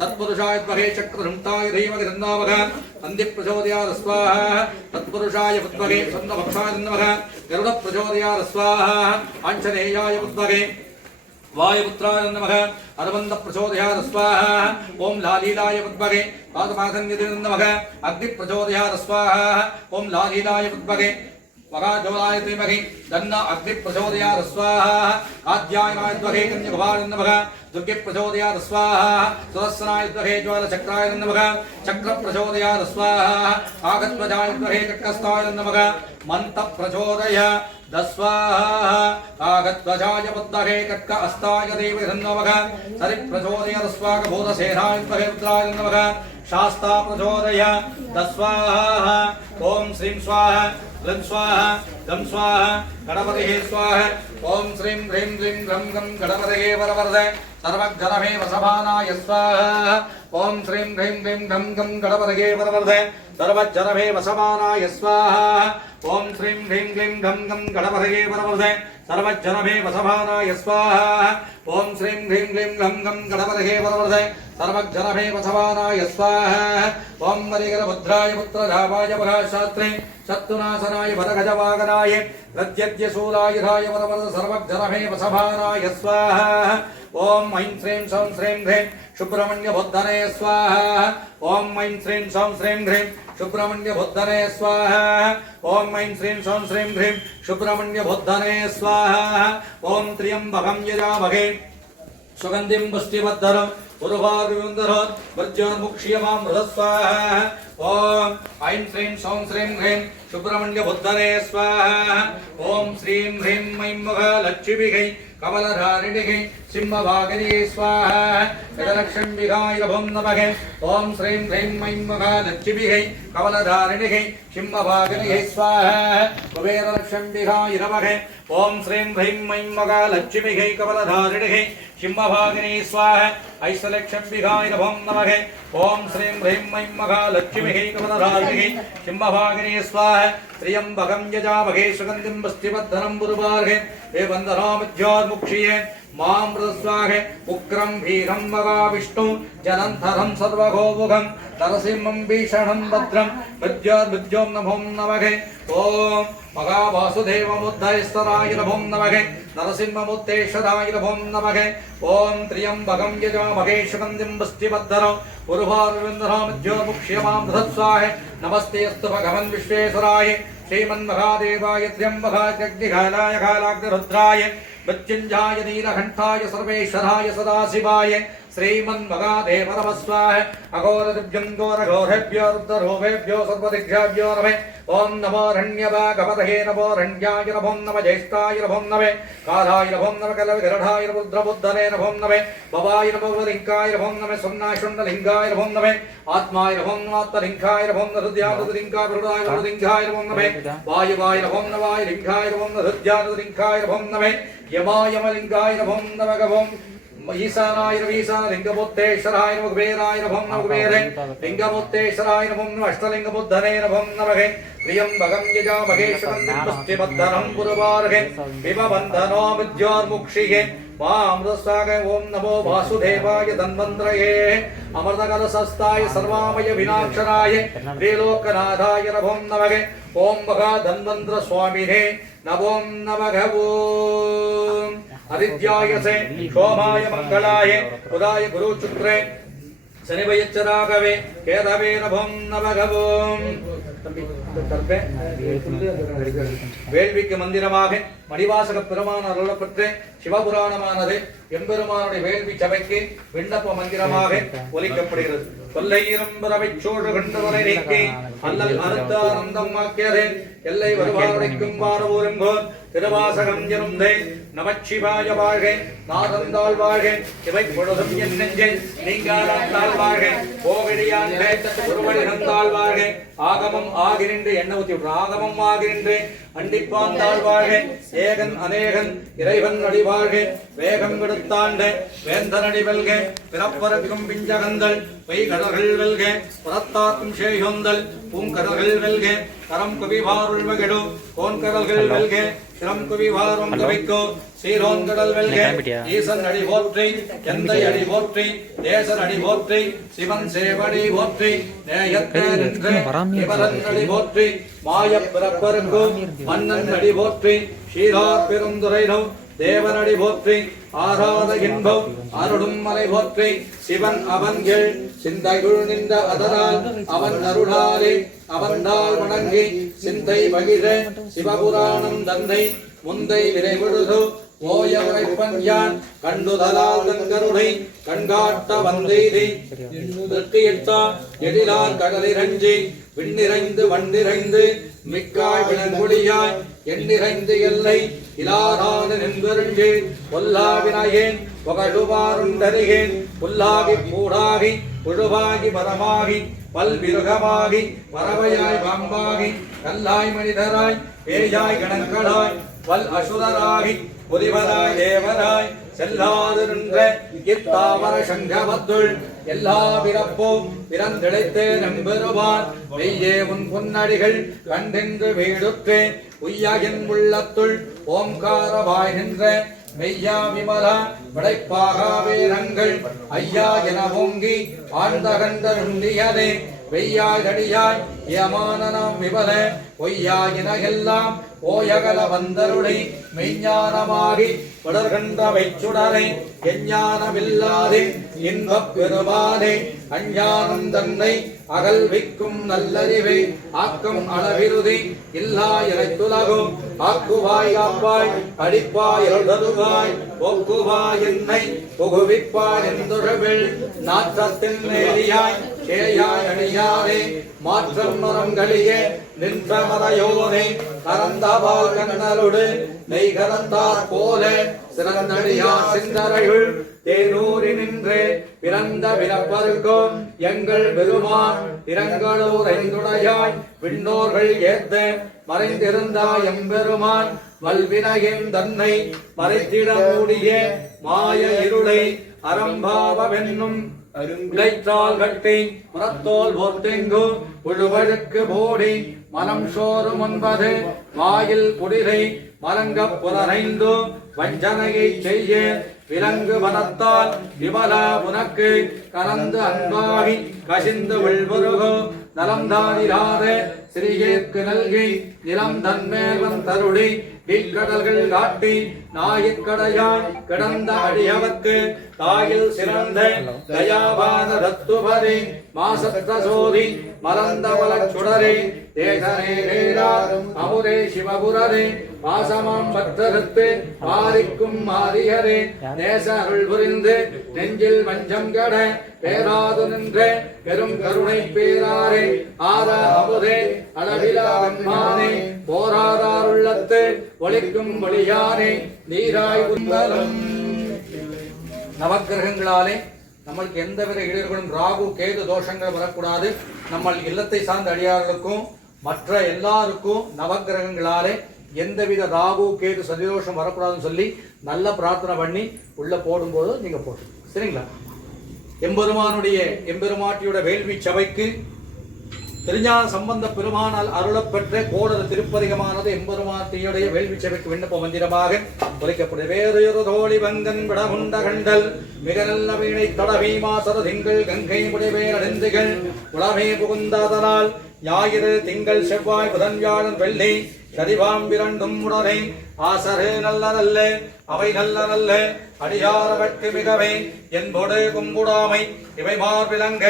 तत्पुरुषाय विद्महे चक्रधृष्टाय धीमहि तन्नो नमः नंदि प्रचोदयात् स्वाहा तत्पुरुषाय विद्महे सन्नभक्षाय नमः गरुड प्रचोदयात् स्वाहा आञ्जनेयाय विद्महे वायुपुत्राय नमः अरवन्द प्रचोदयात् स्वाहा ओम लालीलाय विद्महे पादपादन्यते नमः अग्नि प्रचोदयात् स्वाहा ओम लालीलाय विद्महे वराजोलाय धीमहि दन्न अग्नि प्रचोदयात् स्वाहा आद्यायनाय विद्महे कन्यकुमाराय नमः दुर्गे प्रचोदयात् स्वाहा सुदर्शनाय विद्महे ज्वालचक्राय नमः चक्र प्रचोदयात् स्वाहा कागध्वजाय विद्महे कटकस्थाय नमः मन्त प्रचोदयात् दस्वाहा कागध्वजाय विद्महे कटक अस्ताय देवि नमः सरि प्रचोदयात् स्वाहा भूतसेनाय विद्महे रुद्राय नमः शास्ता प्रचोदयात् दस्वाहा ओम श्रीं स्वाहा लं स्वाहा गं स्वाहा गणपतिः स्वाहा ओम श्रीं ह्रीं क्लीं ग्लं गं गणपतिः वरवरदे सर्वघ्नमे वसभानाय स्वाहा ओम श्रीं ह्रीं क्लीं ग्लं गं गणपतिः वरवरदे सर्वघ्नमे वसभानाय स्वाहा ओम श्रीं ह्रीं क्लीं ग्लं गं गणपतिः वरवरदे सर्वघ्नमे वसभानाय स्वाहा ओम श्रीं ह्रीं क्लीं ग्लं गं गणपतिः वरवरदे सर्वघ्नमे वसभानाय स्वाहा ओम मरिगरभद्राय पुत्रधावाय महाशास्त्रे शत्रुनाशनाय भरगजवागनाय प्रत्यज्यशूलायुधाय वरवरद सर्वघ्नमे वसभानाय स्वाहा ओम ऐं श्रीं सौं श्रीं ह्रीं सुब्रह्मण्य बुद्धने स्वाहा ओम ऐं श्रीं सौं श्रीं ह्रीं सुब्रह्मण्य बुद्धने स्वाहा ओम ऐं श्रीं सौं श्रीं ह्रीं सुब्रह्मण्य बुद्धने स्वाहा ओम त्र्यंबकं यजामहे सुगंधिं पुष्टिवर्धनम् उर्वारुविन्दरं वज्रमुक्ष्यमामृतस्वाहा ओम ऐं श्रीं सौं श्रीं ह्रीं सुब्रह्मण्य बुद्धने स्वाहा ओम श्रीं ह्रीं ऐं महालक्ष्मीयै कमलधारिणिः सिंहवागिनी स्वाहा गजलक्ष्मीविहाय भं नमः ओम श्रीं ह्रीं ऐं महालक्ष्मीयै कमलधारिणिः सिंहवागिनी स्वाहा कुबेरलक्ष्मीविहाय नमः ओम श्रीं ह्रीं ऐं महालक्ष्मीयै कमलधारिणिः सिंहवागिनी स्वाहा ऐश्वर्यलक्ष्मीविहाय भं नमः ओम श्रीं ह्रीं ऐं महालक्ष्मीः कमलधारिणिः सिंहवागिनी स्वाहा त्र्यंबकं यजामहे सुगन्धिं पुष्टिवर्धनं गुरुवार्हे हे वन्दनामध्यात्मुक्षीये मामृतस्वाहे उग्रं भीरं महाविष्णु जलन्धरं सर्वघोमुखं नरसिंहं भीषणं भद्रं मृत्योर्मृत्यों नमो नमः ओम महावासुदेवमुद्धैस्तराय नमो नमः नरसिंहमुद्धेश्वराय नमो नमः ओम त्र्यंबकं यजामहे सुगन्धिं पुष्टिवर्धनं उर्वारुविन्दनामध्यात्मुक्ष्यमामृतस्वाहे नमस्ते अस्तु भगवन् विश्वेश्वराय श्रीमन्महादेवाय त्र्यंबकाग्निघालाय घालाग्निरुद्राय मृत्युंजयाय नीलकंठाय सर्वेश्वराय सदाशिवाय श्रीमन्महादेव नमः स्वाहा अघोरदिव्यं घोरघोरेभ्यो रुद्ररूपेभ्यो सर्वदिग्भ्यो नमः ओम नमो रण्यभागवतये नमो रण्याय नमो नमः ज्येष्ठाय नमो नमः कालाय नमो नमः कलविगरढाय रुद्रबुद्धने नमो नमः भवाय नमो लिंगाय नमो नमः सोमनाशुण्डलिंगाय नमो नमः आत्माय नमो नमः आत्मलिंगाय नमो नमः हृदयालिंगाय हृदयाय लिंगाय नमो नमः वायुवाय नमो नमः वायुलिंगाय नमो नमः हृदयालिंगाय नमो नमः यमायमलिंगाय नमो नमः ओम ईशानाय लिंगमुत्तेश्वराय नमः कुबेराय नमः कुबेरे लिंगमुत्तेश्वराय नमः अष्टलिंगबुद्धने नमः नमः त्र्यंबकं यजामहे सुगन्धिं पुष्टिवर्धनं गुरुवार्हे विभवन्दनो विद्योर्मुक्षिये मामृतस्वाहे ओम नमो वासुदेवाय धन्वन्त्रये अमृतकलशस्ताय सर्वामय विनाक्षराय त्रिलोकनाथाय नमो नमः ओम महा धन्वन्त्र स्वामिने नमो नमः ओम आदित्याय से शोभाय मंगलाय उदाय गुरुचुत्रे शनिवयच्चरागवे केदवे नमो नमः ओम வேள்விக்கு மந்திரமாக மணிவாசக பெருமான் அருளப்பட்டு சிவபுராணமானது எம்பெருமானுடைய வேள்வி சபைக்கு விண்ணப்ப மந்திரமாக ஒலிக்கப்படுகிறது. தொல்லையிரம்பரவை சோழ கண்டவரை நீக்கி அல்லல் அறுத்தானந்தம் ஆக்கியதே எல்லை வருவாருடைக்கும் வாரவூரும் போல் திருவாசகம் எனுந்தே நமச்சிவாய வாழ்க நாதந்தாள் வாழ்க இவை பொழுதும் என் நெஞ்சை நீங்காலாந்தாள் வாழ்க கோவிடியாண்டே ஒருவழி நந்தாள் வாழ்க ஆகமம் ஆகினின்று என்ன ஊத்தி ஆகமம் ஆகினின்று அண்டிப்பாந்தாள் வாழ்க ஏகன் அநேகன் இறைவன் அடிவாழ்க வேகம் கெடுத்தாண்ட வேந்தன் அடிவல்க பிறப்பறக்கும் பிஞ்சகந்தல் பெய்கடல்கள் வெல்க புறத்தாக்கும் சேயொந்தல் பூங்கடல்கள் வெல்க கரம் குவிவாருள் மகிழோ கோன்கடல்கள் வெல்க சிரம் குவிவாரும் கவிக்கோ சீரோன் கடல் வெல்க ஈசன் அடி போற்றி எந்தை அடி போற்றி தேசன் அடி போற்றி சிவன் சேவடி போற்றி நேயத்தே நின்று இவரன் அடி போற்றி மாயப் பிறப்பருங்கோ மன்னன் அடி போற்றி ஷீரார் பெருந்துரைனோ தேவனடி போற்றி ஆராத இன்பம் அருளும் மலை போற்றி சிவன் அவன்கள் சிந்தைகுள் நின்ற அதனால் அவன் அருளாலே அவன்தால் வணங்கி சிந்தை மகிழ சிவபுராணம் தந்தை முந்தை விரைவிடுதோ ஓய உரைப்பன் யான் கண்டுதலால் தங்கருணை கண்காட்ட வந்தெய்தி திருட்டியிட்டா எழிலார் கடலிரஞ்சி விண்ணிறைந்து வண்டிறைந்து மிக்காய் விளங்குழியாய் எண்ணிறைந்து எல்லை இலாரான நின்றெறிஞ்சு பொல்லாவினாயேன் புகழுவாருண்டறிகேன் புல்லாகி பூடாகி புழுவாகி மரமாகி பல்விருகமாகி பறவையாய் பாம்பாகி கல்லாய் மனிதராய் பேயாய் கணங்களாய் வல் அசுரராகி புரிவராய் தேவராய் செல்லாது நின்ற இத்தாவர சங்கமத்துள் எல்லா பிறப்போம் பிறந்திழைத்தே நம்பெருவான் மெய்யே உன் பொன்னடிகள் கண்டென்று வீடுற்றே உய்யகின் உள்ளத்துள் ஓம்காரவாய் நின்ற மெய்யா விமலா படைப்பாக வேரங்கள் ஐயா என ஓங்கி ஆழ்ந்த கண்டருண்டியதே வெய்யாய் அடியாய் யமானனம் விபல பொய்யாயின எல்லாம் ஓயகல வந்தருளை மெய்ஞானமாகி படர்கண்ட வைச்சுடரை எஞ்ஞானமில்லாதே இன்பப் பெருமானே அஞ்ஞானம் தன்னை அகல்விக்கும் நல்லறிவை ஆக்கம் அளவிருதி இல்லா இறைத்துலகும் ஆக்குவாய் காப்பாய் அடிப்பாய் எழுதருவாய் போக்குவாய் என்னை புகுவிப்பாய் என்றுழவில் நாற்றத்தின் மேலியாய் சேயாய் அடியாரே மாற்றம் மரங்களியே நின்ற மறையோனே கரந்தபால் கண்ணலோடு நெய் கரந்தார் போல சிறந்தடியார் சிந்தரைகள் தேனூரி நின்று பிறந்த பிறப்பருக்கும் எங்கள் பெருமான் திறங்களூர் ஐந்துடையாய் விண்ணோர்கள் ஏத்த மறைந்திருந்தாய் எம்பெருமான் வல்வினையின் தன்னை மறைத்திட மூடிய மாய இருளை அறம்பாவென்னும் உழைத்தால் கட்டி புறத்தோல் போர்த்தெங்கு புழுவழுக்கு போடி மனம் சோறும் ஒன்பது வாயில் குடிரை மலங்கப் புலரைந்து வஞ்சனையை செய்ய விலங்கு வனத்தால் விமலா உனக்கு கலந்து அன்பாகி கசிந்து வெள்வருகோ நலம்தானிராத சிறியேற்கு நல்கி நிலம் தன்மேல் வந்தருளி கடல்கள் காட்டி நாயிற்கடையாய் கிடந்த அடியவர்க்கு தாயில் சிறந்த தயாபான தத்துவரே மாசத்த சோதி மலர்ந்த வளச் சுடரே தேசரே நேராரும் அமுரே சிவபுரரே வாசமாம் பக்தருக்கு மாறிக்கும் மாறியரே நேச அருள் புரிந்து நெஞ்சில் வஞ்சம் கட பேராது நின்ற பெரும் கருணை பேராரே ஆர அமுதே அளவிலா அம்மானே போராதார் உள்ளத்து ஒளிக்கும் ஒளியானே நீராய் உந்தலும். நவக்கிரகங்களாலே நம்மளுக்கு எந்தவித இடையூறுகளும் ராகு கேது தோஷங்கள் வரக்கூடாது. நம்ம இல்லத்தை சார்ந்த அடியார்களுக்கும் மற்ற எல்லாருக்கும் நவக்கிரகங்களாலே எந்தவித ராகு கேது சதிதோஷம் வரக்கூடாதுன்னு சொல்லி நல்ல பிரார்த்தனை பண்ணி உள்ள போடும்போது நீங்க போட்டு சரிங்களா. எம்பெருமாட்டியோட வேள்வி சபைக்கு திருஞான சம்பந்த பெருமானால் அருளப்பெற்ற கோடர திருப்பதிகமானது எம்பெருமாட்டியுடைய வேள்வி சபைக்கு விண்ணப்ப மந்திரமாக உரைக்கப்படும். வேறொரு தோழி வங்கன் விடமுண்ட கண்டல் மிக நல்ல வீணை தடவி மாசர திங்கள் கங்கை முடிவேல் அடைந்துகள் உளமே புகுந்தாதனால் ஞாயிறு திங்கள் செவ்வாய் புதன் வியாழன் வெள்ளி சரிவாம்பிரண்டும் உடனே ஆசரே நல்ல நல்ல அவை நல்ல நல்ல அடியாரவர்க்கு மிகவே என்பொடு கும்புடாமை இவை மார்பிலங்க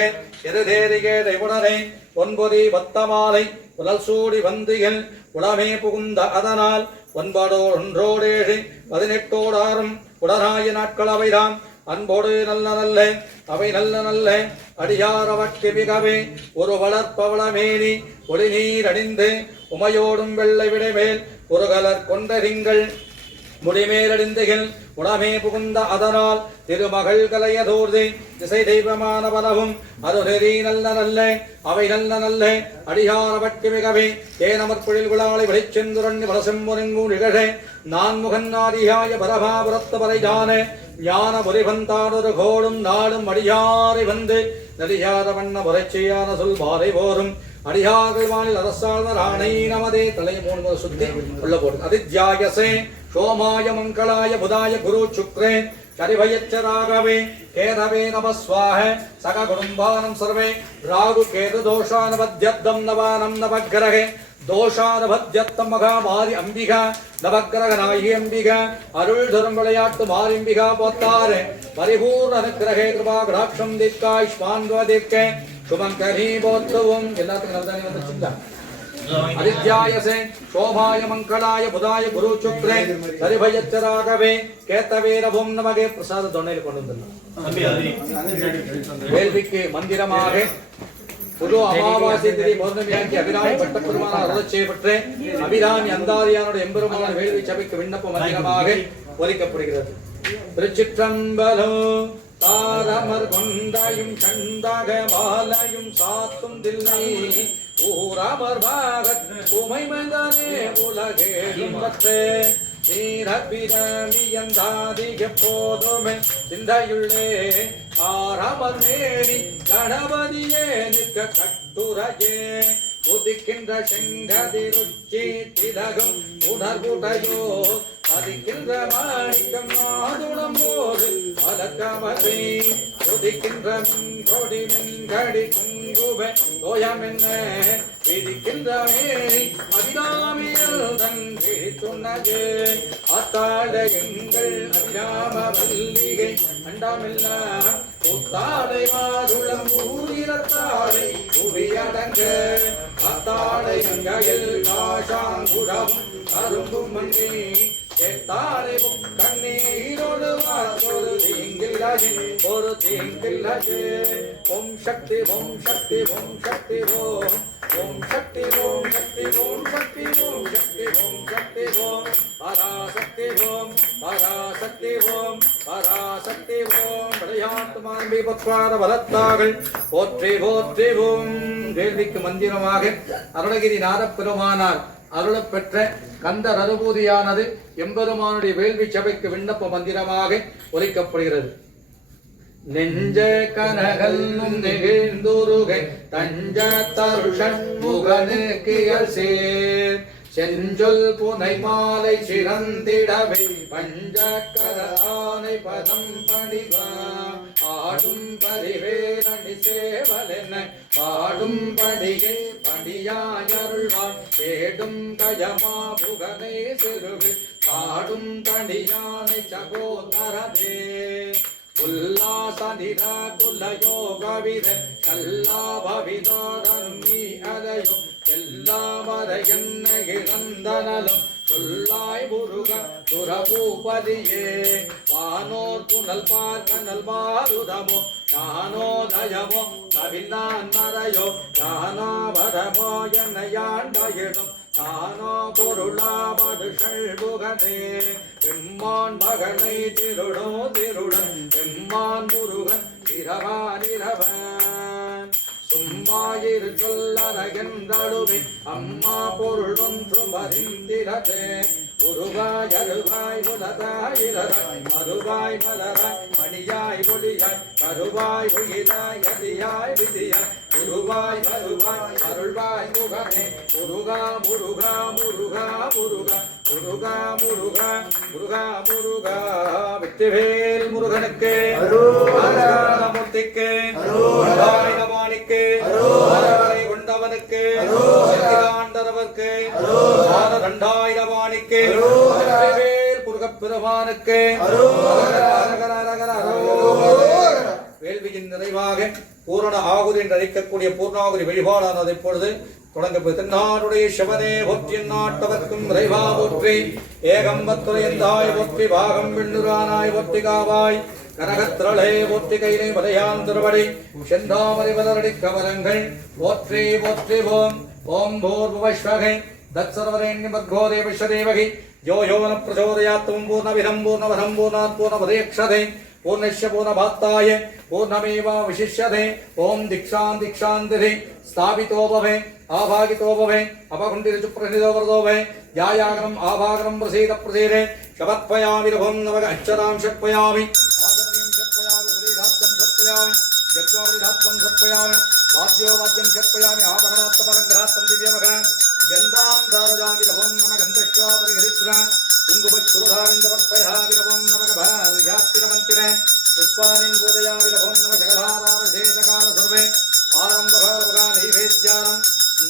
எருதேரிகே உடனே ஒன்பொதி வத்தமாலை புலல் சூடி வந்திகள் உளமே புகுந்த அதனால் ஒன்பதோ ஒன்றோடேழு 18 உடனாய நாட்கள் அவைதாம் அன்போடு நல்ல நல்ல அவை நல்ல நல்ல அடியாரவர்க்கு மிகவே ஒரு வளர்ப்பவளமேனி ஒளி நீர் அணிந்து உமையோடும் வெள்ளை விடைமேல் ஒரு கலர் கொண்டறிங்கள் முடிமேலடிந்துகில் உடமே புகுந்த அதனால் திருமகள் கலையதோர்தி திசை தெய்வமான பலவும் அது நெறி நல்ல நல்ல அவை நல்ல நல்ல அடியார பட்டி மிகவே தேனமற்பொழில் குழாளை வெளிச்செந்துரண்ணி வலசெம்பொருங்கு நிகழே நான்முகன் ஆதியாய பரபாபுரத்து பரைஜான ஞான புரிபந்தாடொரு கோடும் நாடும் அடியாரை வந்து நடியாத வண்ண புரட்சியான சொல் பாதை போரும் அடியார்கள் வானில் அரசாழ்வர் ஆணை நமதே தலை 3 சுத்தி உள்ள போடும் அதித்யாயசே சோமாய மங்களாய புதாய குரு சுக்ரே சரிபயச்சராகவே கேதவே நமஸ்வாஹ சக குடும்பானம் சர்வே ராகு கேது தோஷானபத்யத்தம் நவானம் நவக்கிரகே தோஷானபத்யத்தம் மகாமாரி அம்பிகா நவக்கிரகநாயகி அம்பிகா அருள் தரும் விளையாட்டு மாரிம்பிகா போத்தாரே பரிபூர்ண அனுக்கிரகே கிருபா கடாட்சம் தீர்க்காயுஷ்மான்வதீர்க்கே சுமங்கரி போத்துவும் எல்லாத்துக்கும் நல்லதானே வந்துச்சுங்களா அதித்யாயசே சோபாய மங்களாய புதாய குரு சுக்ரே சரிபயச்சராகவே கேத்தவே ரபும் நமகே பிரசாத தொண்டையில் கொண்டு வந்துடலாம் வேள்விக்கு மந்திரமாக புது அமாவாசை திதி பௌர்ணமியாக்கி அபிராமி பட்டப்பெருமான அருளச் செய்யப்பட்டு அபிராமி அந்தாதியானோட எம்பெருமான வேள்வி சபைக்கு விண்ணப்ப மந்திரமாக ஒலிக்கப்படுகிறது. திருச்சிற்றம்பலம். தாரமர் கொண்டாயும் கண்டாக மாலையும் சாத்தும் தில்லை ஊரமர் பாகத் உமை மந்தனே உலகேடும் பற்றே நீரபிரமியந்தாதிக போதுமே சிந்தையுள்ளே ஆரமர் மேரி கணபதியே நிற்க கட்டுரையே உதிக்கின்ற செங்கதிருச்சி திலகும் உணர்வுடையோ அதிக்கின்ற மாணிக்கம் நாதுணம் போது பலக்கவரை உதிக்கின்ற கொடி மின்கடி குங்குப தோயமென்ன விதிக்கின்ற மேரி அபிராமியல் தன்றி சொன்னது அத்தாழ எங்கள் அபிராம மல்லிகை அண்டாமெல்லாம் புத்தாடை மாதுளம் ஊரிரத்தாடை புவியடங்க அத்தாடை எங்கையில் காஷாங்குடம் கரும்பும் மண்ணி கேட்டாடை கண்ணீரோடு ஒரு தீங்கில்லாது ஒரு தீங்கில்லாது ஓம் சக்தி ஓம் சக்தி ஓம் சக்தி ஓம் ஓம் சக்தி ஓம் சக்தி ஓம் சக்தி ஓம் சக்தி ஓம் சக்தி ஓம் பராசக்தி ஓம் பராசக்தி ஓம் பராசக்தி ஓம் விளையாட்டு மாண்பி பத்வார பலத்தார்கள் போற்றி போற்றி ஓம். வேள்விக்கு மந்திரமாக அருணகிரி நாதப்பெருமானார் அருளப் பெற்ற கந்த ரகுபூதியானது எம்பெருமானுடைய வேள்வி சபைக்கு விண்ணப்ப மந்திரமாக ஒலிக்கப்படுகிறது. நெஞ்ச கனகல்லும் நெகிழ்ந்துருகை தஞ்ச தருஷன் முகனுக்கியல் சேர் செஞ்சொல் புனை மாலை சிறந்திடவே பஞ்சக்கரானை பதம் பணிவா ஆடும் பரிவேரணி சேவலென பாடும் படிகை படியாயருள்வார் தேடும் கயமா புகனை சிறுவில் பாடும் தனியானை சகோதரதே உல்லாசனிரா குலயோகவித கல்லாபவிதோதனும் நீ அதையோ எல்லாமரையன்ன இழந்தனலும் சொல்லாய் முருக துரபூபதியே வானோர் புனல் பார்க்கனல் மாருதமோ ஞானோதயமோ கவினான் மறையோ ஞானாபரமோ என்னையாண்டயிடும் தானோ பொருளாவது ஷள்புகனே எம்மான் மகனை திருடோ திருடன் எம்மான் முருகன் இரவானிரவன் சும்மாயிரு சொல்லரகென்றடுமே அம்மா பொருள் ஒன்றும் அறிந்திரதே உருவாய் அருவாய் உலதாயிரராய் மறுவாய் மலராய் மணியாய் ஒளியாய் கருவாய் உயிராய் அதியாய் விதியாய் உருவாய் வருவாய் அருள்வாய் முகனே முருகா முருகா முருகா முருகா முருகா முருகா முருகா முருகா. வெற்றிவேல் முருகனுக்கு மூர்த்திக்கு நமோனிக்கு கொண்டவனுக்கு ஆண்டவனுக்கு 2000 வெற்றிவேல் முருகப்பெருமானுக்கு வேள்வியின் நிறைவாக பூரண ஆகுதி என்று அழைக்கக்கூடிய பூர்ணாகுதி வழிபாடானது இப்பொழுது தொடங்க தென்னாடுடைய சிவனே போற்றி நாட்டவர்க்கும் இறைவா போற்றி ஏகம்பத்துறையந்தாய் போற்றி பாகம் விண்ணுரானாய் போற்றி காவாய் கனகத்திரளே போற்றி கைலை மலையான் திருவடி செந்தாமரை மலரடி கமலங்கள் போற்றி போற்றி ஓம் ஓம் பூர்வஸ்வகை दत्सर्वरेण्यमद्घो देवश्वदेवहि यो यो न प्रचोदयात् त्वं पूर्णविदं पूर्णवधं पूर्णात् पूर्णवदेक्षते पूर्णस्य पूर्णभात्ताय पूर्णमेवावशिष्यते ॐ दीक्षां दीक्षान्तिः स्थापितो भवे आभागितो भवे अपकुण्डितचुप्रनिधो वरदो भवे यायागरम् आभागरं प्रसीद प्रसीदे शपत्पयामि रघुं नवग अक्षरां षट्पयामि आगमनीं षट्पयामि श्रीधात्तं षट्पयामि यज्ञोपरिधात्तं षट्पयामि वाद्यो वाद्यं षट्पयामि आभरणात्मपरग्रहात्तं दिव्यमघ गन्धां धारयामि रघुं नम गन्धश्वापरिहरिद्रा कुङ्कुमच्छुरधारञ्जपत्पयामि रघुं नमः भार्यात्तिरमन्तिरे पुष्पाणिं पूजयामि रघुं नमः जगधारारशेषकाल सर्वे आरम्भकालभगा नैवेद्यानं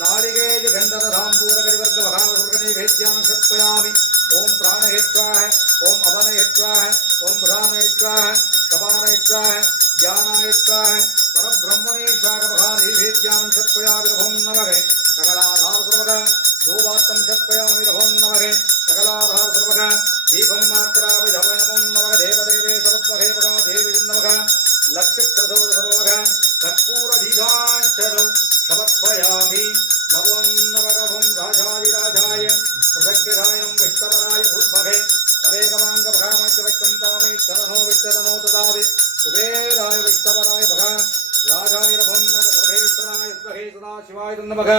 नालिकेयखण्डनधाम्बूलकरिवर्गमहासुर्गनैवेद्यानं षट्पयामि ॐ प्राणहेत्वाः ॐ अवनहेत्वाः ॐ बुधानहेत्वाः कपानहेत्वाः ज्ञानाहेत्वाः परब्रह्मणेश्वाकमहा नैवेद्यानं षट्पयामि रघुं नमः सकलाधारसर्वगा गोवात्तं षट्पयामि रघुं नमः सकलाधारसर्वगा दीपं मात्रापि जवनमं नमः देवदेवे सर्वभगेवगा देवी नमः लक्षप्रदो सर्वगा कर्पूरदीघाञ्चरं समर्पयामि नवं नवगभं राजाधिराजाय प्रसज्ञरायणं विष्णवराय भूद्भगे तवेगमाङ्गभगामज्ञवैकं तामे चरणो विचरणो ददाति कुबेराय विष्णवराय भगा राजाय नभं नमः सर्वेश्वराय स्वहे सदाशिवाय नमः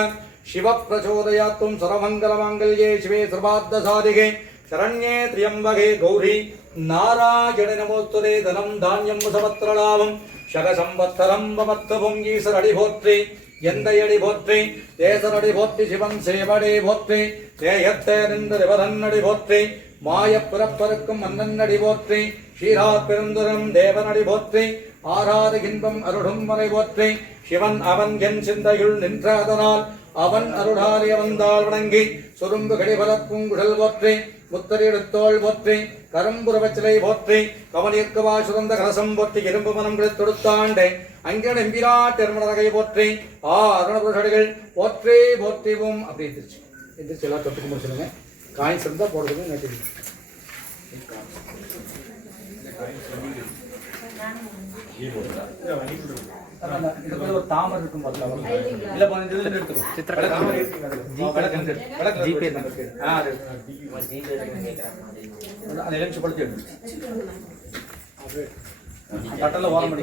शिवप्रचोदयात् त्वं सर्वमङ्गलमाङ्गल्ये शिवे सर्वार्थसाधिके शरण्ये त्र्यम्बके गौरी नारायणे नमोस्तुते धनं धान्यं समत्रलाभं शगसंवत्सरं भवत्वपुङ्गीसरडि भोत्रि எந்தையடி போற்றி தேசரடி போற்றி சிவன் சேவடி போற்றி தேயத்தே நின்று தேவதன்னடி போற்றி மாய பிறப்பருக்கும் மன்னன்னடி போற்றி ஷீரா பெருந்துரம் தேவனடி போற்றி ஆறாறு இன்பம் அருடும் மலை போற்றி சிவன் அவன் என் சிந்தையுள் நின்றதனால் அவன் அருளாலிய வந்தால் வணங்கி சுரும்பு கடிபலக்கும் குடல் போற்றி முத்தரிடுத்தோள் போற்றி கரும்புறவச்சிலை போற்றி கவனிற்கவா சுரந்த கலசம் போற்றி இரும்பு மனம் கொடுத்தாண்டே அங்கே எம்பிராட்டெருமனகை போற்றி அருணபுருஷடிகள் போற்றி போற்றிவும் அப்படி எந்திரிச்சு எந்திரிச்சு எல்லாம் தொட்டுக்கு முடிச்சுடுங்க காயின் இருந்தா போடுறது நட்டு ஒரு தாமரை இருக்கும் இல்ல எடுத்துக்கோ கட்டல ஓரம்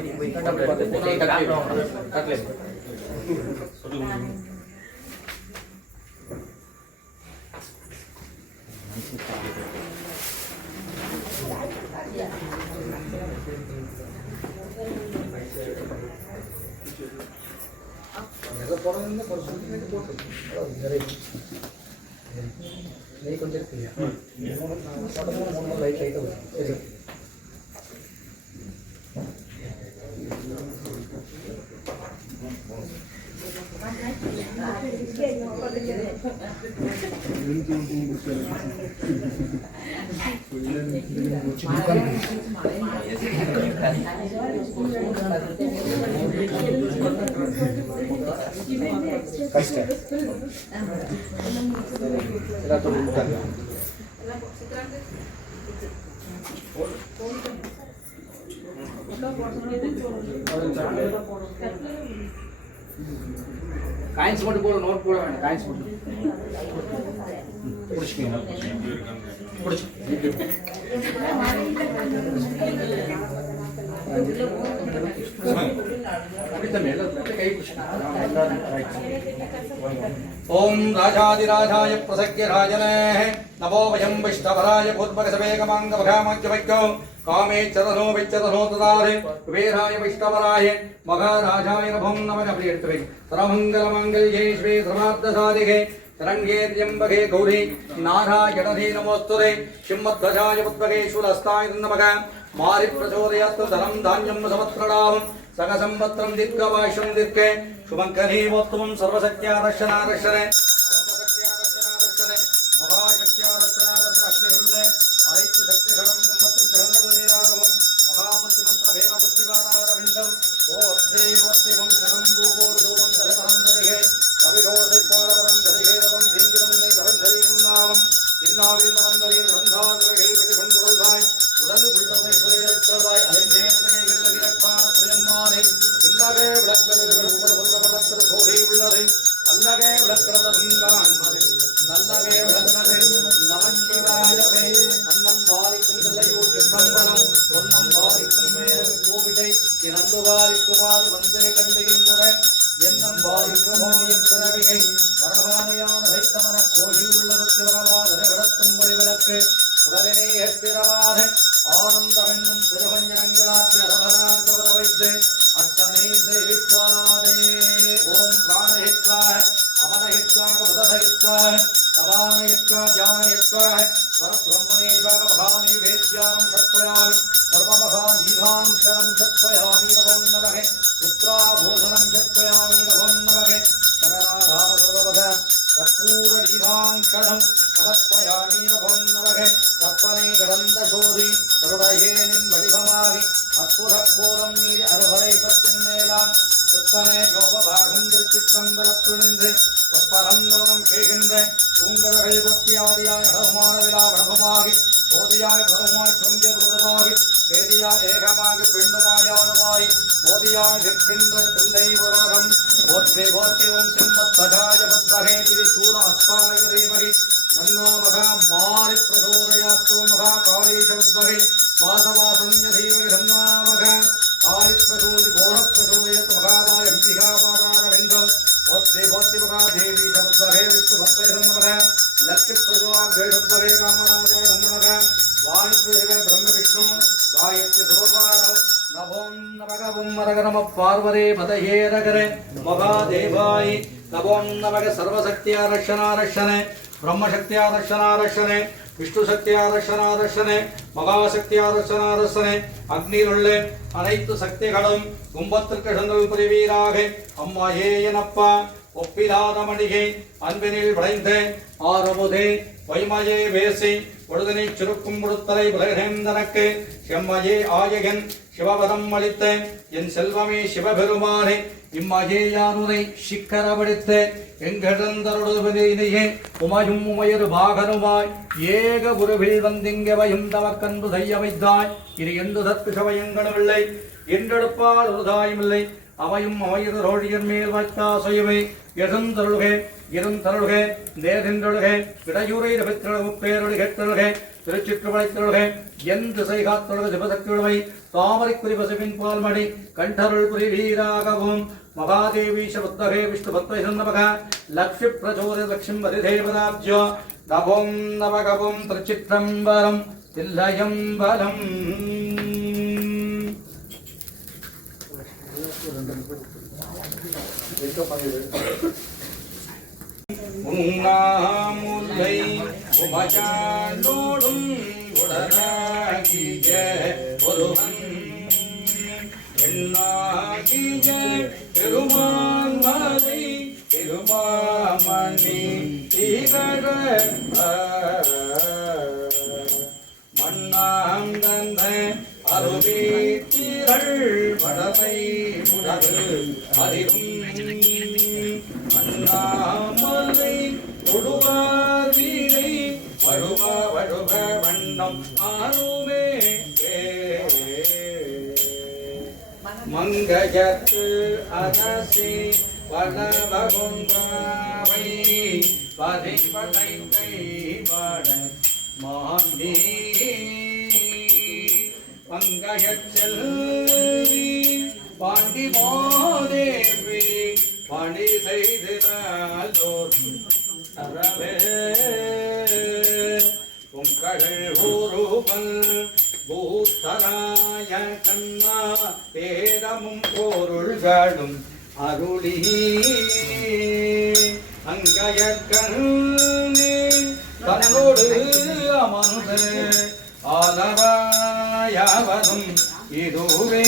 கொஞ்சம் லைட் லைட்டாக ಕಷ್ಟ காயின்ஸ் மட்டும் போட நோட் போட வேண்டாம் காயின்ஸ் மட்டும் புடிச்சுக்கங்க புடிச்சு ओम राजाधिराजाय प्रसज्ञ राजने नमो वयं विष्णवराय भूतभगसवेगमाङ्गभगामज्ञवैक्यो कामे चरनो विचरनो तदारे कुबेराय विष्णवराय महाराजाय नभं नमः प्रियत्वे सर्वमङ्गलमाङ्गल्ये शिवे सर्वार्थसाधिके शरण्ये त्र्यम्बके गौरी नारायणे नमोस्तुते सिंहध्वजाय पुष्पके शूलहस्ताय नमः मारि प्रचोदयात् धनं धान्यं समत्रलाभं सकसंवत्सरं दीर्घवायुषं दीर्घे शुभङ्करीवोत्तमं सर्वशक्त्यारक्षणारक्षणे सर्वशक्त्यारक्षणारक्षणे महाशक्त्यारक्षणारक्षण अग्निहुल्ले आदित्यशक्तिगणं कुम्भत्रिगणं महामुत्तिमन्त्रभेदबुद्धिवानारविन्दम् ओर्धेवोत्तिमं शरणं गोपोर्धूवं दशपरं दरिहे कविघोषैपालपरं दरिहेरवं धीङ्गिरं नैवरं धरीं नामम् इन्नावीमरं दरीं वृन्दाद्रगे विधिभण्डुडल्भाय உடல் புள்ளவை சுயரத்தவாய் அலைந்தேனே விரப்பான பிரம்மானே இல்லவே விளக்கது விடுபட சொல்லப்பட்ட கோடி உள்ளது அல்லவே விளக்கிறவதற்காண்பது நல்லவே விளக்கிறது நமச்சிவாயவே அன்னம் வாரிக்கும் இல்லையோ சிற்றம்பலம் பொன்னம் வாரிக்கும் மேல் கோவிலை இறந்து வாரிக்குமாறு வந்தே கண்டுகின்ற எண்ணம் வாரிக்குமோ எப்பிறவிகை பரவாமையான வைத்தவன கோயில் உள்ளதற்கு வரவாதன விளக்கும் வழி விளக்கு உடனே எப்பிரவாத ஆனந்தமென்னும் திருவஞ்சனங்களாற்று அரவராக வர வைத்து அச்சனை செய்விப்பாதே ஓம் பிராணஹித்வாய அமனஹித்வாக முதலஹித்வாய அபானஹித்வா தியானஹித்வாய பரபிரம்மணேஸ்வர மகானி வேத்யானம் சத்வயாமி சர்வமகாநீதாம் சரம் சத்வயாமி நமோ நமகே புத்ராபோதனம் சத்வயாமி நமோ நமகே சகராதார சர்வவக கற்பூர நீதாங்கரம் சமத்வயாமி நமோ நமகே கற்பனை கடந்த சோதி கருடையேனின் வடிவமாகி அற்புத கோலம் மீறி அறுவரை கத்தின் மேலாம் சிற்பனே யோகபாகம் திருச்சிற்றம்பலத்துணிந்து வெப்பரம் நோகம் கேகின்ற தூங்கவர்கள் பொத்தியாதியாய் நடமான விழா வடபமாகி போதியாய் பரமாய் தொங்கியர் உதவாகி பேதியாய் ஏகமாகி பெண்ணுமாயானுமாய் போதியாய் நிற்கின்ற பிள்ளை உலகம் போற்றி போற்றியும் சிம்மத்வஜாய புத்தகே திரிசூல அஸ்தாய தேவகி மன்னோ மகா மாறி பிரசோதயாத்தோ மகா காளீசவத்வகை வாசவாசன்ய தேவகி சன்னாமக காளி பிரசோதி கோர பிரசோதயத் மகாபாய அம்பிகாபாதாரவிந்தம் போற்றி போற்றி மகா தேவி சமுத்வகே விஷ்ணு பத்வே சன்னமக லட்சுமி பிரசோதா தேவத்வகே காமராஜாய சன்னமக வாணி பிரதிவே பிரம்ம விஷ்ணு காயத்ரி சுபவானம் நவோம் நமகவும் மரகரம பார்வரே பதயேரகரே மகாதேவாய் நவோம் நமக சர்வசக்தியாரக்ஷணாரக்ஷணே பிரம்மசக்தியாரக்ஷணாரக்ஷணே விஷ்ணுசக்தியாரக்ஷணாரக்ஷணே மகாசக்தியாரக்ஷணாரக்ஷணே அக்னியிலுள்ள அனைத்து சக்திகளும் கும்பத்திற்கு சென்றல் புரிவீராக அம்மாயே எனப்பா ஒப்பிலாத மணிகை அன்பினில் விளைந்த ஆரமுதே வைமயே வேசி பொழுதனை சுருக்கும் முழுத்தலை உலகேந்தனக்கு செம்மையே ஆயகன் சிவபதம் அளித்த என் செல்வமே சிவபெருமானே இம்மகேயானுரை சிக்கரவடித்த எங்கழந்தருடைய உமையும் உமையொரு பாகனுமாய் ஏக உருவில் வந்திங்கவையும் தமக்கன்பு செய்ய வைத்தாய் இது என்று தற்கு சமயங்களுமில்லை என்றெடுப்பால் உருதாயுமில்லை அவையும் அவையது ரோழியர் மேல் வைத்தா செய்யவை எழுந்தருள்கே இருந்தருள்கே நேரின்றொழுகே இடையூரை ரபித்திரளவு பேரொழிகே தருள்கே திருச்சிற்றுவளைத்தொழுகே என் திசை காத்தொழுக சிவசக்தியுழவை தாமரை குறிபசுவின் பால்மணி கண்டருள் புரி வீராகவும் மகாதேவீஷ புத்தகே விஷ்ணு பத்வை சன்னமக லக்ஷ்மி பிரச்சோத லக்ஷ்மி பதிதேவதாப்ஜோ நவோம் நவகவும் திருச்சிற்றம்பலம் தில்லயம்பலம் உண்ணாமுல்லை உபஜானோடும் உடனாகிய ஒருவன் எண்ணாகிய பெருமான் மலை பெருமாமணி தீகர மண்ணாங்கந்த அருவீத்திரள் வடமை உடவு அறிவும் அண்ணாமலை தொடுவாதீரை வழுவ வழுவ வண்ணம் ஆறுமே மங்கஜத்து அரசி வளவகுந்தாவை பதிப்படை கைவாட மாண்டி மங்கஜச்செல்வி பாண்டி மாதேவி பாண்டி செய்தினாலோர் அறவே உங்கள் ஊருவல் பூத்தராய கண்ணா பேதமும் பொருள்களும் அருளி அங்கயற்கண்ணே தன்னோடு அமர்ந்து ஆலவாயவரும் இதுவே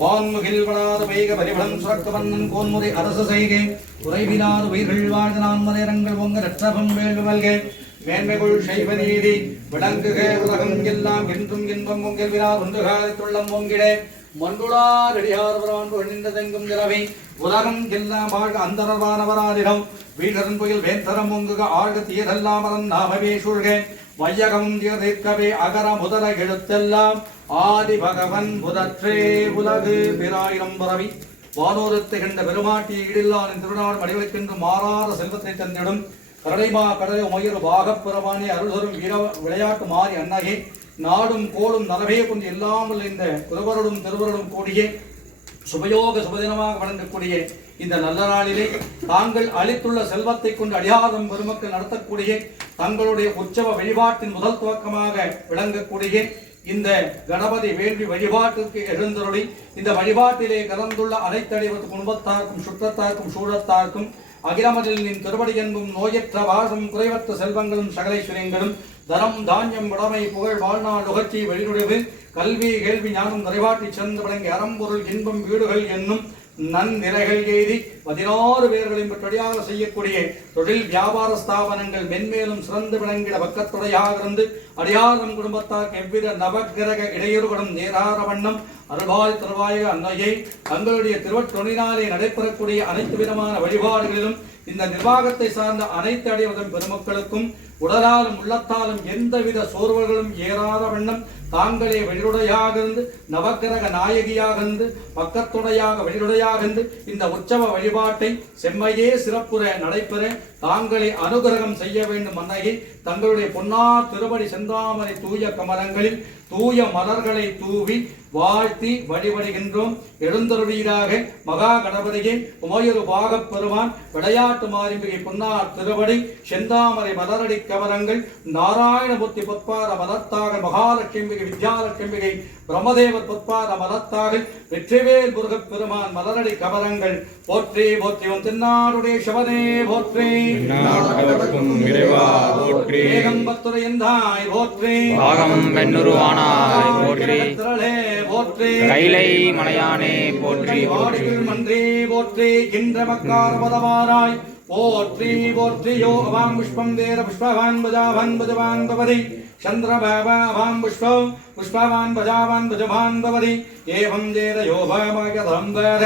வான்முகில் வளாத வைக பரிபலம் சுரக்க வண்ணன் கோன்முறை அரசு செய்கை குறைவிலாத உயிர்கள் வாழ்ந்த நான்மதேரங்கள் பொங்க ரட்சபம் வேள்வி மல்கே மேன்மைகுள் சைவ நீதி விளங்குக உலகம் எல்லாம் என்றும் இன்பம் பொங்கல் விழா ஒன்றுகாலத்துள்ளம் பொங்கிடே மண்டுளார் அடியார் பரவான்பு நின்ற தெங்கும் திரவை உலகம் எல்லாம் வாழ்க அந்தரவானவராதிடம் வீணரன் புயல் வேந்தரம் பொங்குக ஆழ்க தீரல்லாமரன் நாமவே சூழ்க வையகம் தீர்க்கவே அகர முதல எழுத்தெல்லாம் ஆதி பகவன் புதற்றே உலகு பிராயிரம் பரவி வானோரத்தை கண்ட பெருமாட்டியை ஈடில்லானின் திருநாடு அடிவைக்கின்ற மாறாத செல்வத்தை தந்திடும் கரடைமா கடலை உமையொரு பாகப்புறமானே அருள்தரும் விளையாட்டு மாறி அன்னகே நாடும் கோடும் நலவே கொண்டு இல்லாமல் இந்த குருவருடும் திருவருடும் கூடிய சுபயோக சுபதினமாக வழங்கக்கூடிய இந்த நல்ல நாளிலே தாங்கள் அளித்துள்ள செல்வத்தை கொண்டு அடியாதம் பெருமக்கள் நடத்தக்கூடிய தங்களுடைய உற்சவ வழிபாட்டின் முதல் துவக்கமாக விளங்கக்கூடிய இந்த கணபதி வேள்வி வழிபாட்டிற்கு எழுந்தருளி இந்த வழிபாட்டிலே கலந்துள்ள அனைத்தடைவத்து குடும்பத்தாருக்கும் சுற்றத்தாருக்கும் சூழத்தாருக்கும் அகிலமதிலின் திருவடி என்பும் நோயற்ற வாசம் குறைவற்ற செல்வங்களும் சகலைஸ்வரியங்களும் தரம் தானியம் உடமை புகழ் வாழ்நாள் நுகர்ச்சி வெளிநுழைவு கல்வி கேள்வி ஞானம் நிறைவாட்டி சிறந்து விளங்கி அறம்பொருள் இன்பம் வீடுகள் என்னும் நன்னிலைகள் எய்தி 16 பேர்களையும் பெற்றடியாக செய்யக்கூடிய தொழில் வியாபார ஸ்தாபனங்கள் மென்மேலும் சிறந்து விளங்கிட பக்கத்துடையாக இருந்து அடியாரம் குடும்பத்தாருக்கு எவ்வித நவகிரக இடையூறுகளும் நேரார வண்ணம் அருள்வாய் திருவாய அன்னையை தங்களுடைய திருவற்றொழினாலே நடைபெறக்கூடிய அனைத்து விதமான வழிபாடுகளிலும் இந்த நிர்வாகத்தை சார்ந்த அனைத்து அடிவதும் பெருமக்களுக்கும் உடலாலும் உள்ளத்தாலும் எந்தவித சோர்வுகளும் ஏறாத வண்ணம் தாங்களே வெளியுடையாக இருந்து நவக்கிரக நாயகியாக இருந்து பக்கத்துடையாக வெளியுடையாக இருந்து இந்த உற்சவ வழிபாட்டை செம்மையே சிறப்புற நடைபெற தாங்களே அனுகிரகம் செய்ய வேண்டும் அன்னையை தங்களுடைய பொன்னார் திருவடி செந்தாமரை தூய கமலங்களில் தூய மலர்களை தூவி வாழ்த்தி வழிபடுகின்றோம். எழுந்தருளீராக மகா கணபதியே உமையொரு பாகப் பெருமான் விளையாட்டு மாரிமிகை பொன்னார் திருவடி செந்தாமரை மலரடி கமலங்கள் நாராயணமூர்த்தி பொற்பாத மலத்தாக மகாலட்சுமி வித்யாலட்சுமிகை பிரம்மதேவர் பொற்பாத மலத்தாக வெற்றிவேல் முருகப் பெருமான் மலரடி கமலங்கள் போற்றி போற்றி உன் தென்னாடுடைய சிவனே போற்றி ஏகம்பத்துரையந்தாய் போற்றி போற்றி கைலை மலையானே போற்றி மன்றி போற்றி கின்ற மக்கார் பதமாராய் போற்றி போற்றியோ அவாம் புஷ்பம் வேர புஷ்பவான் பஜாவான் பஜவான் பவதி சந்திரபாபாவாம் புஷ்பம் புஷ்பவான் பஜாவான் பஜவான் பவதி ஏவம் தேர யோபாமகதம் வேர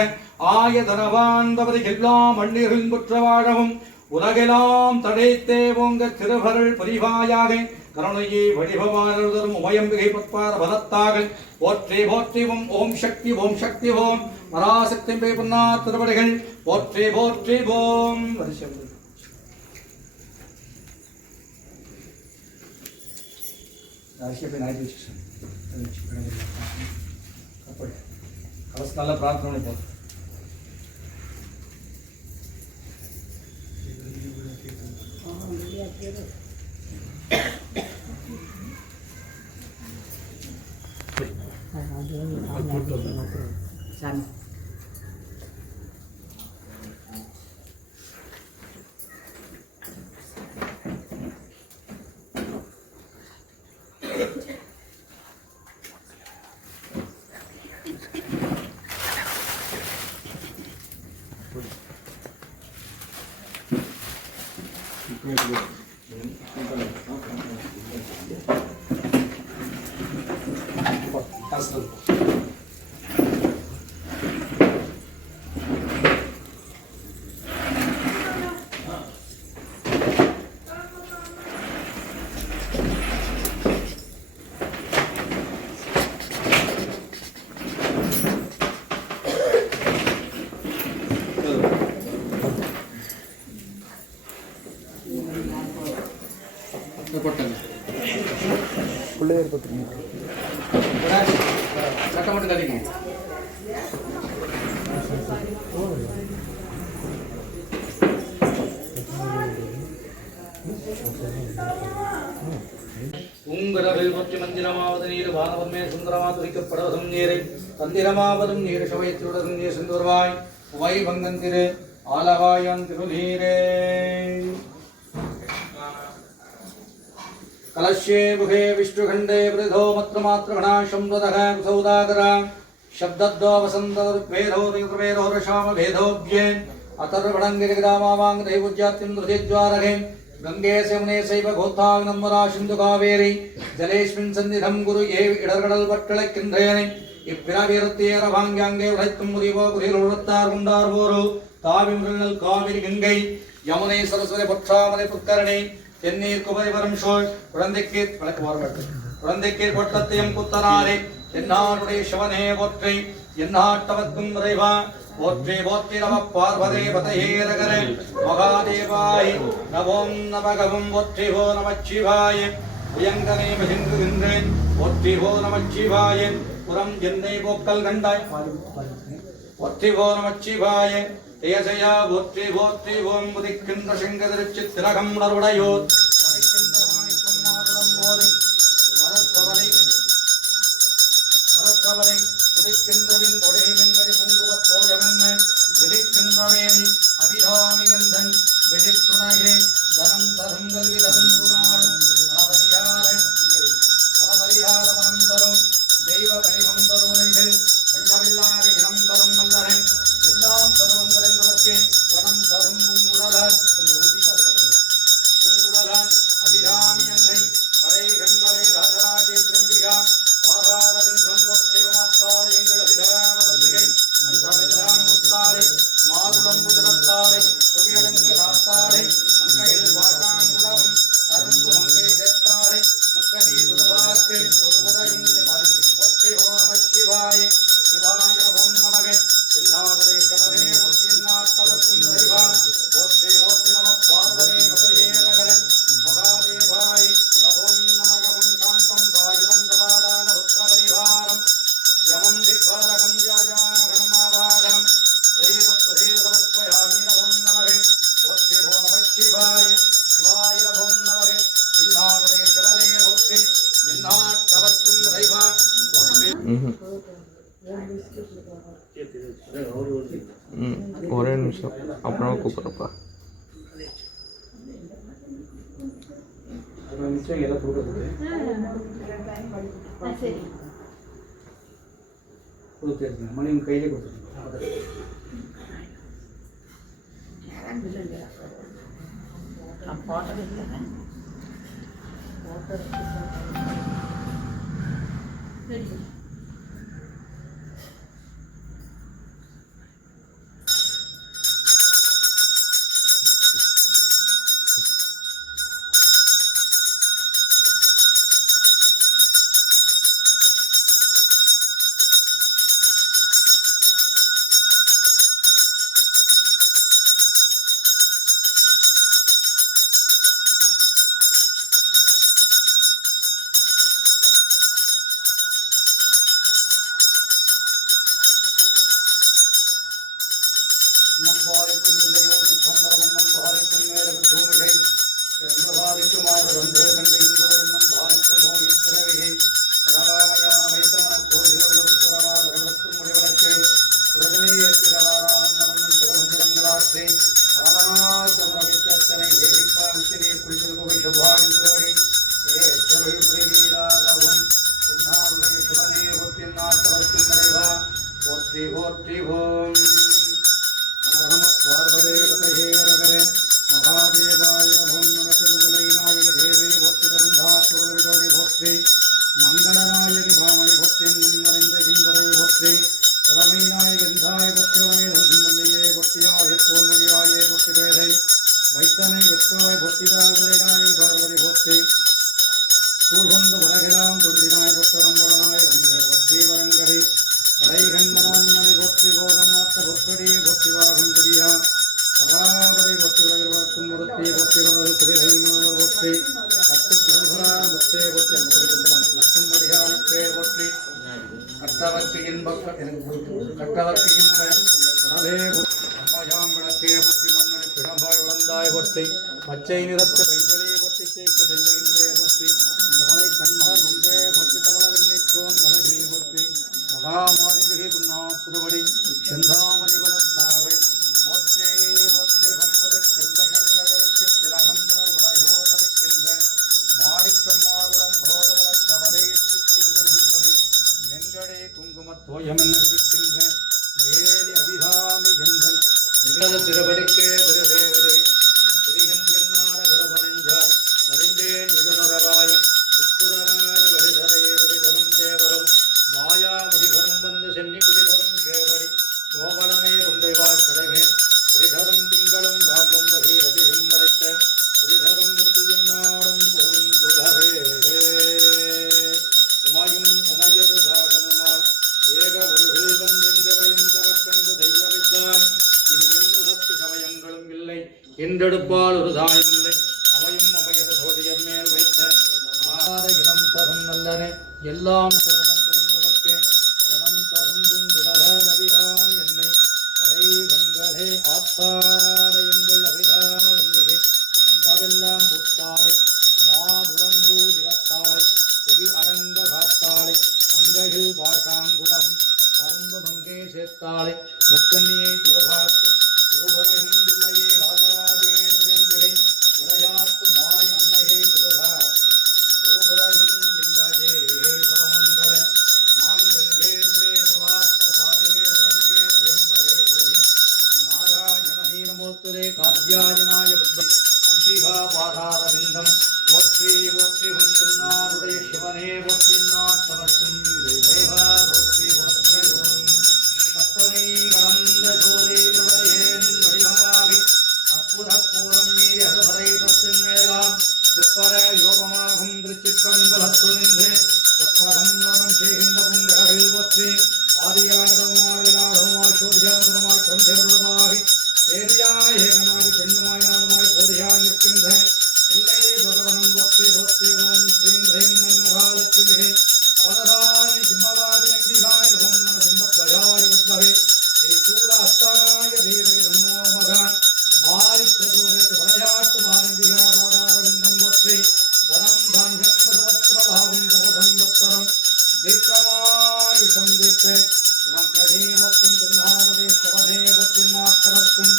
ஆயதனவான் பவதி எல்லாம் மண்ணிர்கள் புற்ற வாழவும் உலகெல்லாம் தடைத்தே போங்க திருவருள் புரிவாயாக கருணையை வடிவமாறுதரும் உமையம்பிகை பத்பார பலத்தாக போற்றி போற்றி ஓம் சக்தி ஓம் பராசக்தி பொன்னா திருவடிகள் போற்றி போற்றி ஓம் நல்ல பிரார்த்தனை போ உங்கரவில் பற்றி மந்திரமாவது நீர் வானவன்மே சுந்தரமாதுரிக்கப்படவதும் நீரை தந்திரமாவதும் நீர் சமயத்திலுடன் நீர் சென்று வருவாய் உவை பங்கன் திரு ஆலவாயான் திருநீரே कलश्ये मुखे विष्णुखंडे वृद्धो मत्रमात्रगणा शंवदः सौदागरा शब्दद्दो वसन्तऋग्वेदो ऋग्वेदो ऋषामभेदोऽभ्ये अतर्वणङ्गिरिग्रामावाङ् दैवज्यात्यं धृतिद्वारहे गंगे सेवने सैव गोत्ताग्नम्बरा सिन्धु कावेरी जलेस्मिन् सन्निधं गुरु ये इडर्गडल् वट्टळक्किन्धेने इप्पिरवीरत्तेरभाङ्ग्याङ्गे उडैत्तुं मुरिवो गुरिरुळत्तार् गुण्डार्वोरु ताविमृल् कावेरी गंगै यमुने सरस्वती पक्षामने पुत्करणे தென்னீர் குபரி வரும் சோழ் குழந்தைக்கு குழந்தைக்கு கொட்டத்தையும் குத்தனாரே என்னாடுடைய சிவனே போற்றி என்னாட்டவர்க்கும் இறைவா போற்றி போற்றி நம பார்வதே பதஹேரகரே மகாதேவாய் நவோம் நமகவும் போற்றி ஹோ நமச்சிவாய உயங்கனை மகிழ்ந்துகின்றேன் போற்றி ஹோ நமச்சிவாய புறம் என்னை போக்கல் கண்டாய் போற்றி ஹோ நமச்சிவாய தேசையா போற்றி போற்றி ஓம் உதிக்கின்ற செங்கதிருச்சி திலகம் உணர்வுடையோர் மதிக்கின்ற மாணிக்கம் மாதுளம் போது மரக்கவரை துதிக்கின்றவின் கொடைவெண்கடி குங்குவத்தோயமென்ன விதிக்கின்றவேணி அபிராமிகந்தன் விழித்துணையே தனம் தருங்கல் விதரும் நாடும் பலபரிகாரமனம் தரும் தெய்வ வடிவம் தருவதைகள் பஞ்சமில்லாத இனம் தரும் நல்லரன் எல்லாம் தருவம் தருவதற்கு கணம் தரும் பூங்குழலால் பூங்குழலால் அபிராமி என்னை கலை கண்களை ராஜராஜே திரும்பிகா வாராரவிந்தம் ஒத்திவமாத்தாளை எங்கள் அபிராமவர்த்திகை அன்றமிதாம் முத்தாளை மாதுளம் குதிரத்தாளை புவியடங்கு காத்தாளை அங்கையில் வாசாங்குடவும் அரும்பு மங்கை சேர்த்தாளை முக்கணி துருவார்க்கு ஒரு குறையும் ஒத்தி ஹோமச்சிவாய சிவாய ஓம் நமகே எல்லாருடைய சிவனே ஒத்தி நாட்டவர்க்கும் இறைவா ஒத்தி ஒத்தி நம பார்வதே மதேரகரன் மகாதேவாய் நவோம் நமகவும் சாந்தம் சாயுதம் தவாதான புத்திரபரிவாரம் யமம் திக்பாலகம் ஜாயாகணமாவாகனம் ஸ்ரீரத்வயாமி நவோம் நமகே ஒத்தி ஹோ நமச்சிவாய சிவாய நவோம் நமகே எல்லாருடைய சிவனே ஒத்தி எந்நாட்டவர்க்கும் இறைவா ஒத்தி ஒரே நிமிஷம் அப்புறமா கூப்பிட்றப்பா நிச்சயம் எல்லாம் கொடுக்குறது கொடுத்துருங்க மணி உங்கள் கையிலே கொடுத்துருங்க நம்பாரிக்கும் இல்லையோ சித்தம்பரம் நம்பாரிக்கும் மேலகு பூமிகை எந்தபாரிக்கும் ஆறு வந்தே கண்டு இன்புற என்னும் பாரிக்கும் ஓய் திரவிகை பரவாமையான வைத்தவன கோயில்கள் ஒரு துறவாத விளக்கும் முடிவிளக்கு பிரதமே ஏற்கிறவாரானந்தவன் திருவந்திரங்களாற்றி பரவனாத்தனை தேவிப்பா உச்சினீர் குளிர் குகை சுபாயின் திருவடி ஏற்றொருள் புரிவீராகவும் என்னாருடைய சிவனே ஒத்தி நாட்டவர்க்கும் இறைவா போற்றி போற்றி ஓம் நம பார்வதே பதஹேரகரே மகாதேவாய நமோ நமச்சிருதலைநாயக தேவி போற்றி கருந்தாசுரவிடோரி போற்றி மங்களநாயகி பாமணி போற்றி முன்னறிந்த கின்பொருள் போற்றி திறமைநாயகந்தாய் போற்றியவனை நல்குமல்லியே போற்றியாயே போல்மொழியாயே போற்றி பேரை வைத்தனை வெற்றோய் போற்றி பார்வதைநாயகி பார்வதி போற்றி சூழ்கொண்டு உலகெல்லாம் தொண்டினாய் பொற்றரம்பலனாய் அங்கே போற்றி வரங்கடி கடைகண்டமான்மணி போற்றி கோகமாத்த பொற்கடி போற்றி வாகம் பிரியா பராபரை போற்றி உலகிற்கும் முருத்தி போற்றி வந்தது குவிகள் போற்றி கட்டு குரல்களா முத்தே போற்றி அந்த கோயிலுக்கு நட்டும் மரியாதை போற்றி கட்டவர்க்கு இன்பம் கட்டவர்க்கு இன்ப கடலே அம்மையாம் விளக்கே போற்றி மன்னடி பிழம்பாய் விளந்தாய் போற்றி பச்சை நிறத்து பைகளே போற்றி சேக்கு செல்கின்றே போற்றி மகளை கண்மகள் குன்றே போற்றி தமிழவில்லைக்கோம் தலைவீ போற்றி மகாமாதிமிகை புண்ணா புதுவடி செந்தாமரை வளர்த்தாவை போற்றே போற்றி வம்புரைக்கின்ற சங்கரத்தி திலகம் உணர்வடையோதரிக்கின்ற மாணிக்கம் மாறுடம் போதவளக் கவலை இருக்கின்ற விண்பொடி வெண்கடே குங்குமத்தோயமென் இருக்கின்ற வேலி அபிராமி கந்தன் நிகழ திருவடிக்கே திருதேவரே திரிகன் என்னார கரபனஞ்சால் மறிந்தேன் மிகுநரவாய உப்புரவாய வரிதரையே வரிதரும் தேவரும் மாயாமதிவரும் வந்து சென்னி குடிதரும் சேவடி கோவலமே குண்டைவாய் படைவேன் வரிதரும் திங்களும் ராமம் பகீரதியும் வரைத்த வரிதரும் விருதியின் நாடும் பொருந்துகவே உமையும் உமையது பாகன வந்தாய் இனி எண்ணுதற்கு சமயங்களும் இல்லை என்றெடுப்பால் ஒரு தாயும் இல்லை அவையும் அவையது சோதியர் மேல் வைத்த இனம் தரும் நல்லனே எல்லாம் தருமந்திருந்தவர்க்கே ஜனம் தரும் குடல அபிராமி என்னை கடை கண்களே ஆத்தாட எங்கள் அபிராம வல்லிகை அந்தவெல்லாம் புத்தாடை மாதுடம்பூ திறத்தாளை புவி அடங்க காத்தாளை அங்கையில் பாஷாங்குடம் கரும்பு மங்கே சேர்த்தாளை முக்கண்ணியை துறகாத்து ஒருபுறையும் பிள்ளையே ராஜராஜேந்திர அம்பிகை விளையாட்டு மாறி அன்னையை துறகாத்து ஒருபுறையும் இல்லையே சரமங்கல மாங்கல்யே சிவே சர்வார்த்த சாதிவே சரண்யே தியம்பரே சோதி நாராயணஹீனமூர்த்ததே காத்யாயனாய புத்தே அம்பிகா பாதாரவிந்தம் போற்றி போற்றி கொண்டிருந்தாருடைய சிவனே போற்றினார் தவர்க்கும் தேவா போற்றி போற்றி கத்தனை கடந்த ஜோதி துறையேன் வடிவமாகி அற்புத பூரம் மீறி அறுவரை தொற்றின் மேலாம் திருப்பர யோகமாகும் திருச்சிற்றம்பலத்துணிந்து தப்பரம் யோகம் செய்கின்ற புங்கடகள் போற்றி ஆதியானதுமாய் சோதியானதுமாய் சந்தேவருமாகி தேரியாய் ஏகமாய் பெண்ணுமாயானுமாய் போதியாய் நிற்கின்ற பிள்ளை பகவனம் போற்றி போற்றி ஓம் ஸ்ரீம் ஹ்ரீம் மன்மகாலட்சுமிகை அவனதாய் சிம்மவாதி நம்பிகாய் ஓம் நம சிம்மத்வயாய புத்மகே ஸ்ரீ சூல அஸ்தானாய தேவகி தன்னோ மகான் மாரி பிரசோதத்து படையாட்டு மாரம்பிகா பாதாரவிந்தம் போற்றி தனம் தான்யம் பகவத்பிரபாவம் ஜகதம்பத்தரம் தீர்க்கமாயுஷம் தீர்க்க சுமங்கடீமத்தும் திருநாததே சிவனே போற்றி நாட்டவர்க்கும்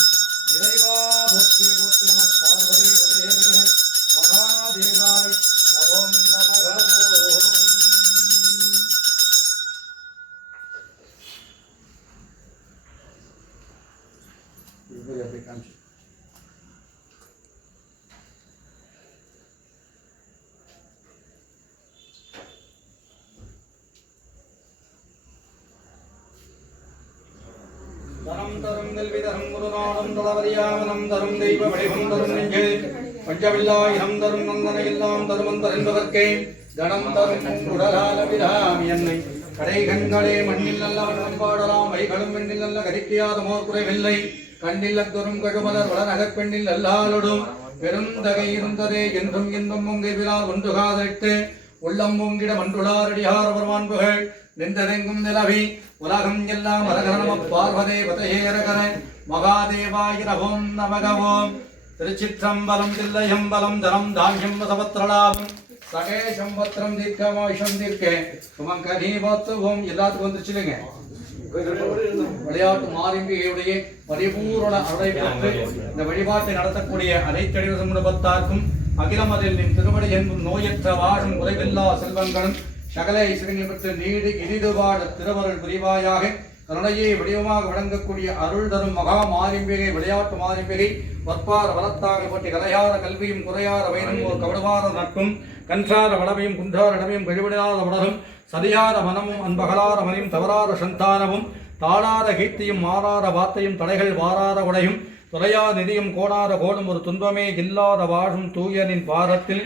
இறைவா போற்றி போற்றி நம பார்வதி வதையர்களே மகாதேவாய் நவம் நமகவோம். தரம் தரும் கல்விதரும் குருநாடம் தளவரியாமனம் தரும் தெய்வ வடிவம் தரும் நெஞ்சில் பஞ்சவில்லாயிரம் தரும் நந்தனை எல்லாம் தருமந்தர் என்பதற்கே கணம் தரும் உடலால விராமி என்னை கடை கண்களே மண்ணில் நல்ல வண்ணம் பாடலாம் வைகளும் பெண்ணில் நல்ல கரிக்கையாத மோர் குறைவில்லை கண்ணில் அத்தொரும் கழுமலர் வளநகர் பெண்ணில் எல்லாலோடும் பெருந்தகை இருந்ததே என்றும் இன்பம் பொங்கை விழால் ஒன்று காதலிட்டு உள்ளம் பொங்கிட மன்றுளாரடியார் வருவான் புகழ் நின்றதெங்கும் நிலவி உலகம் எல்லாம் அரகரம பார்வதே பதேரகர மகாதேவாயிரவோம் நமகவோம். திருச்சிற்றம்பலம் தில்லையம்பலம் தனம் தாங்கியம் வசபத்ரலாபம் சகேஷம் பத்திரம் தீர்க்கமாயுஷம் தீர்க்க சுமங்கரீபத்துவம் எல்லாத்துக்கும் வந்துருச்சுங்க. விளையாட்டு மாரிம்பிகையுடைய பரிபூரண அருளை பெற்று இந்த வழிபாட்டை நடத்தக்கூடிய அனைத்தடிவ சமூகத்தார்க்கும் அகிலம் அதில் நின் திருவடி என்பும் நோயற்ற வாழும் உறைவில்லா செல்வங்களும் சகல ஐஸ்வர்யங்கள் பெற்று நீடு இனிதுவாழ திருவருள் புரிவாயாக. கருணையை வடிவமாக வழங்கக்கூடிய அருள் தரும் மகா மாரிம்பிகை விளையாட்டு மாரிம்பிகை வற்பார வளத்தாக பற்றி கலையார கல்வியும் குறையார வயனும் ஒரு கவடுவார நட்பும் கன்றார வளமையும் குன்றார இடமையும் கழிவிடாத வளரும் சதியார மனமும் அன்பகலார மனையும் தவறார சந்தானமும் தாளார கீர்த்தியும் மாறார வார்த்தையும் தடைகள் வாராத உடையும் துறையா நிதியும் கோடார கோடும் ஒரு துன்பமே இல்லாத வாழும் தூயனின் பாரத்தில்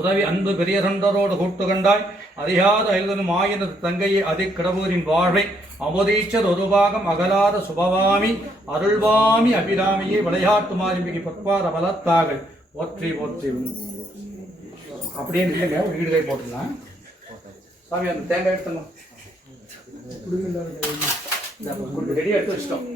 உதவி அன்பு பெரிய தொண்டரோடு கூட்டு கண்டாய் அறியாத அயல்தனும் ஆயினது தங்கையை அதிர்கிடவூரின் வாழ்வை அமுதீச்சர் ஒரு பாகம் அகலாத சுபவாமி அருள்வாமி அபிராமியை விளையாட்டு மாரிம்பிகை பற்பார வளர்த்தார்கள் போற்றி போற்றி. அப்படியே இல்லைங்க வீடு கை போட்டுலாம் சாமி அந்த தேங்காய் எடுத்துங்க ரெடியாக எடுத்து வச்சிட்டோம்.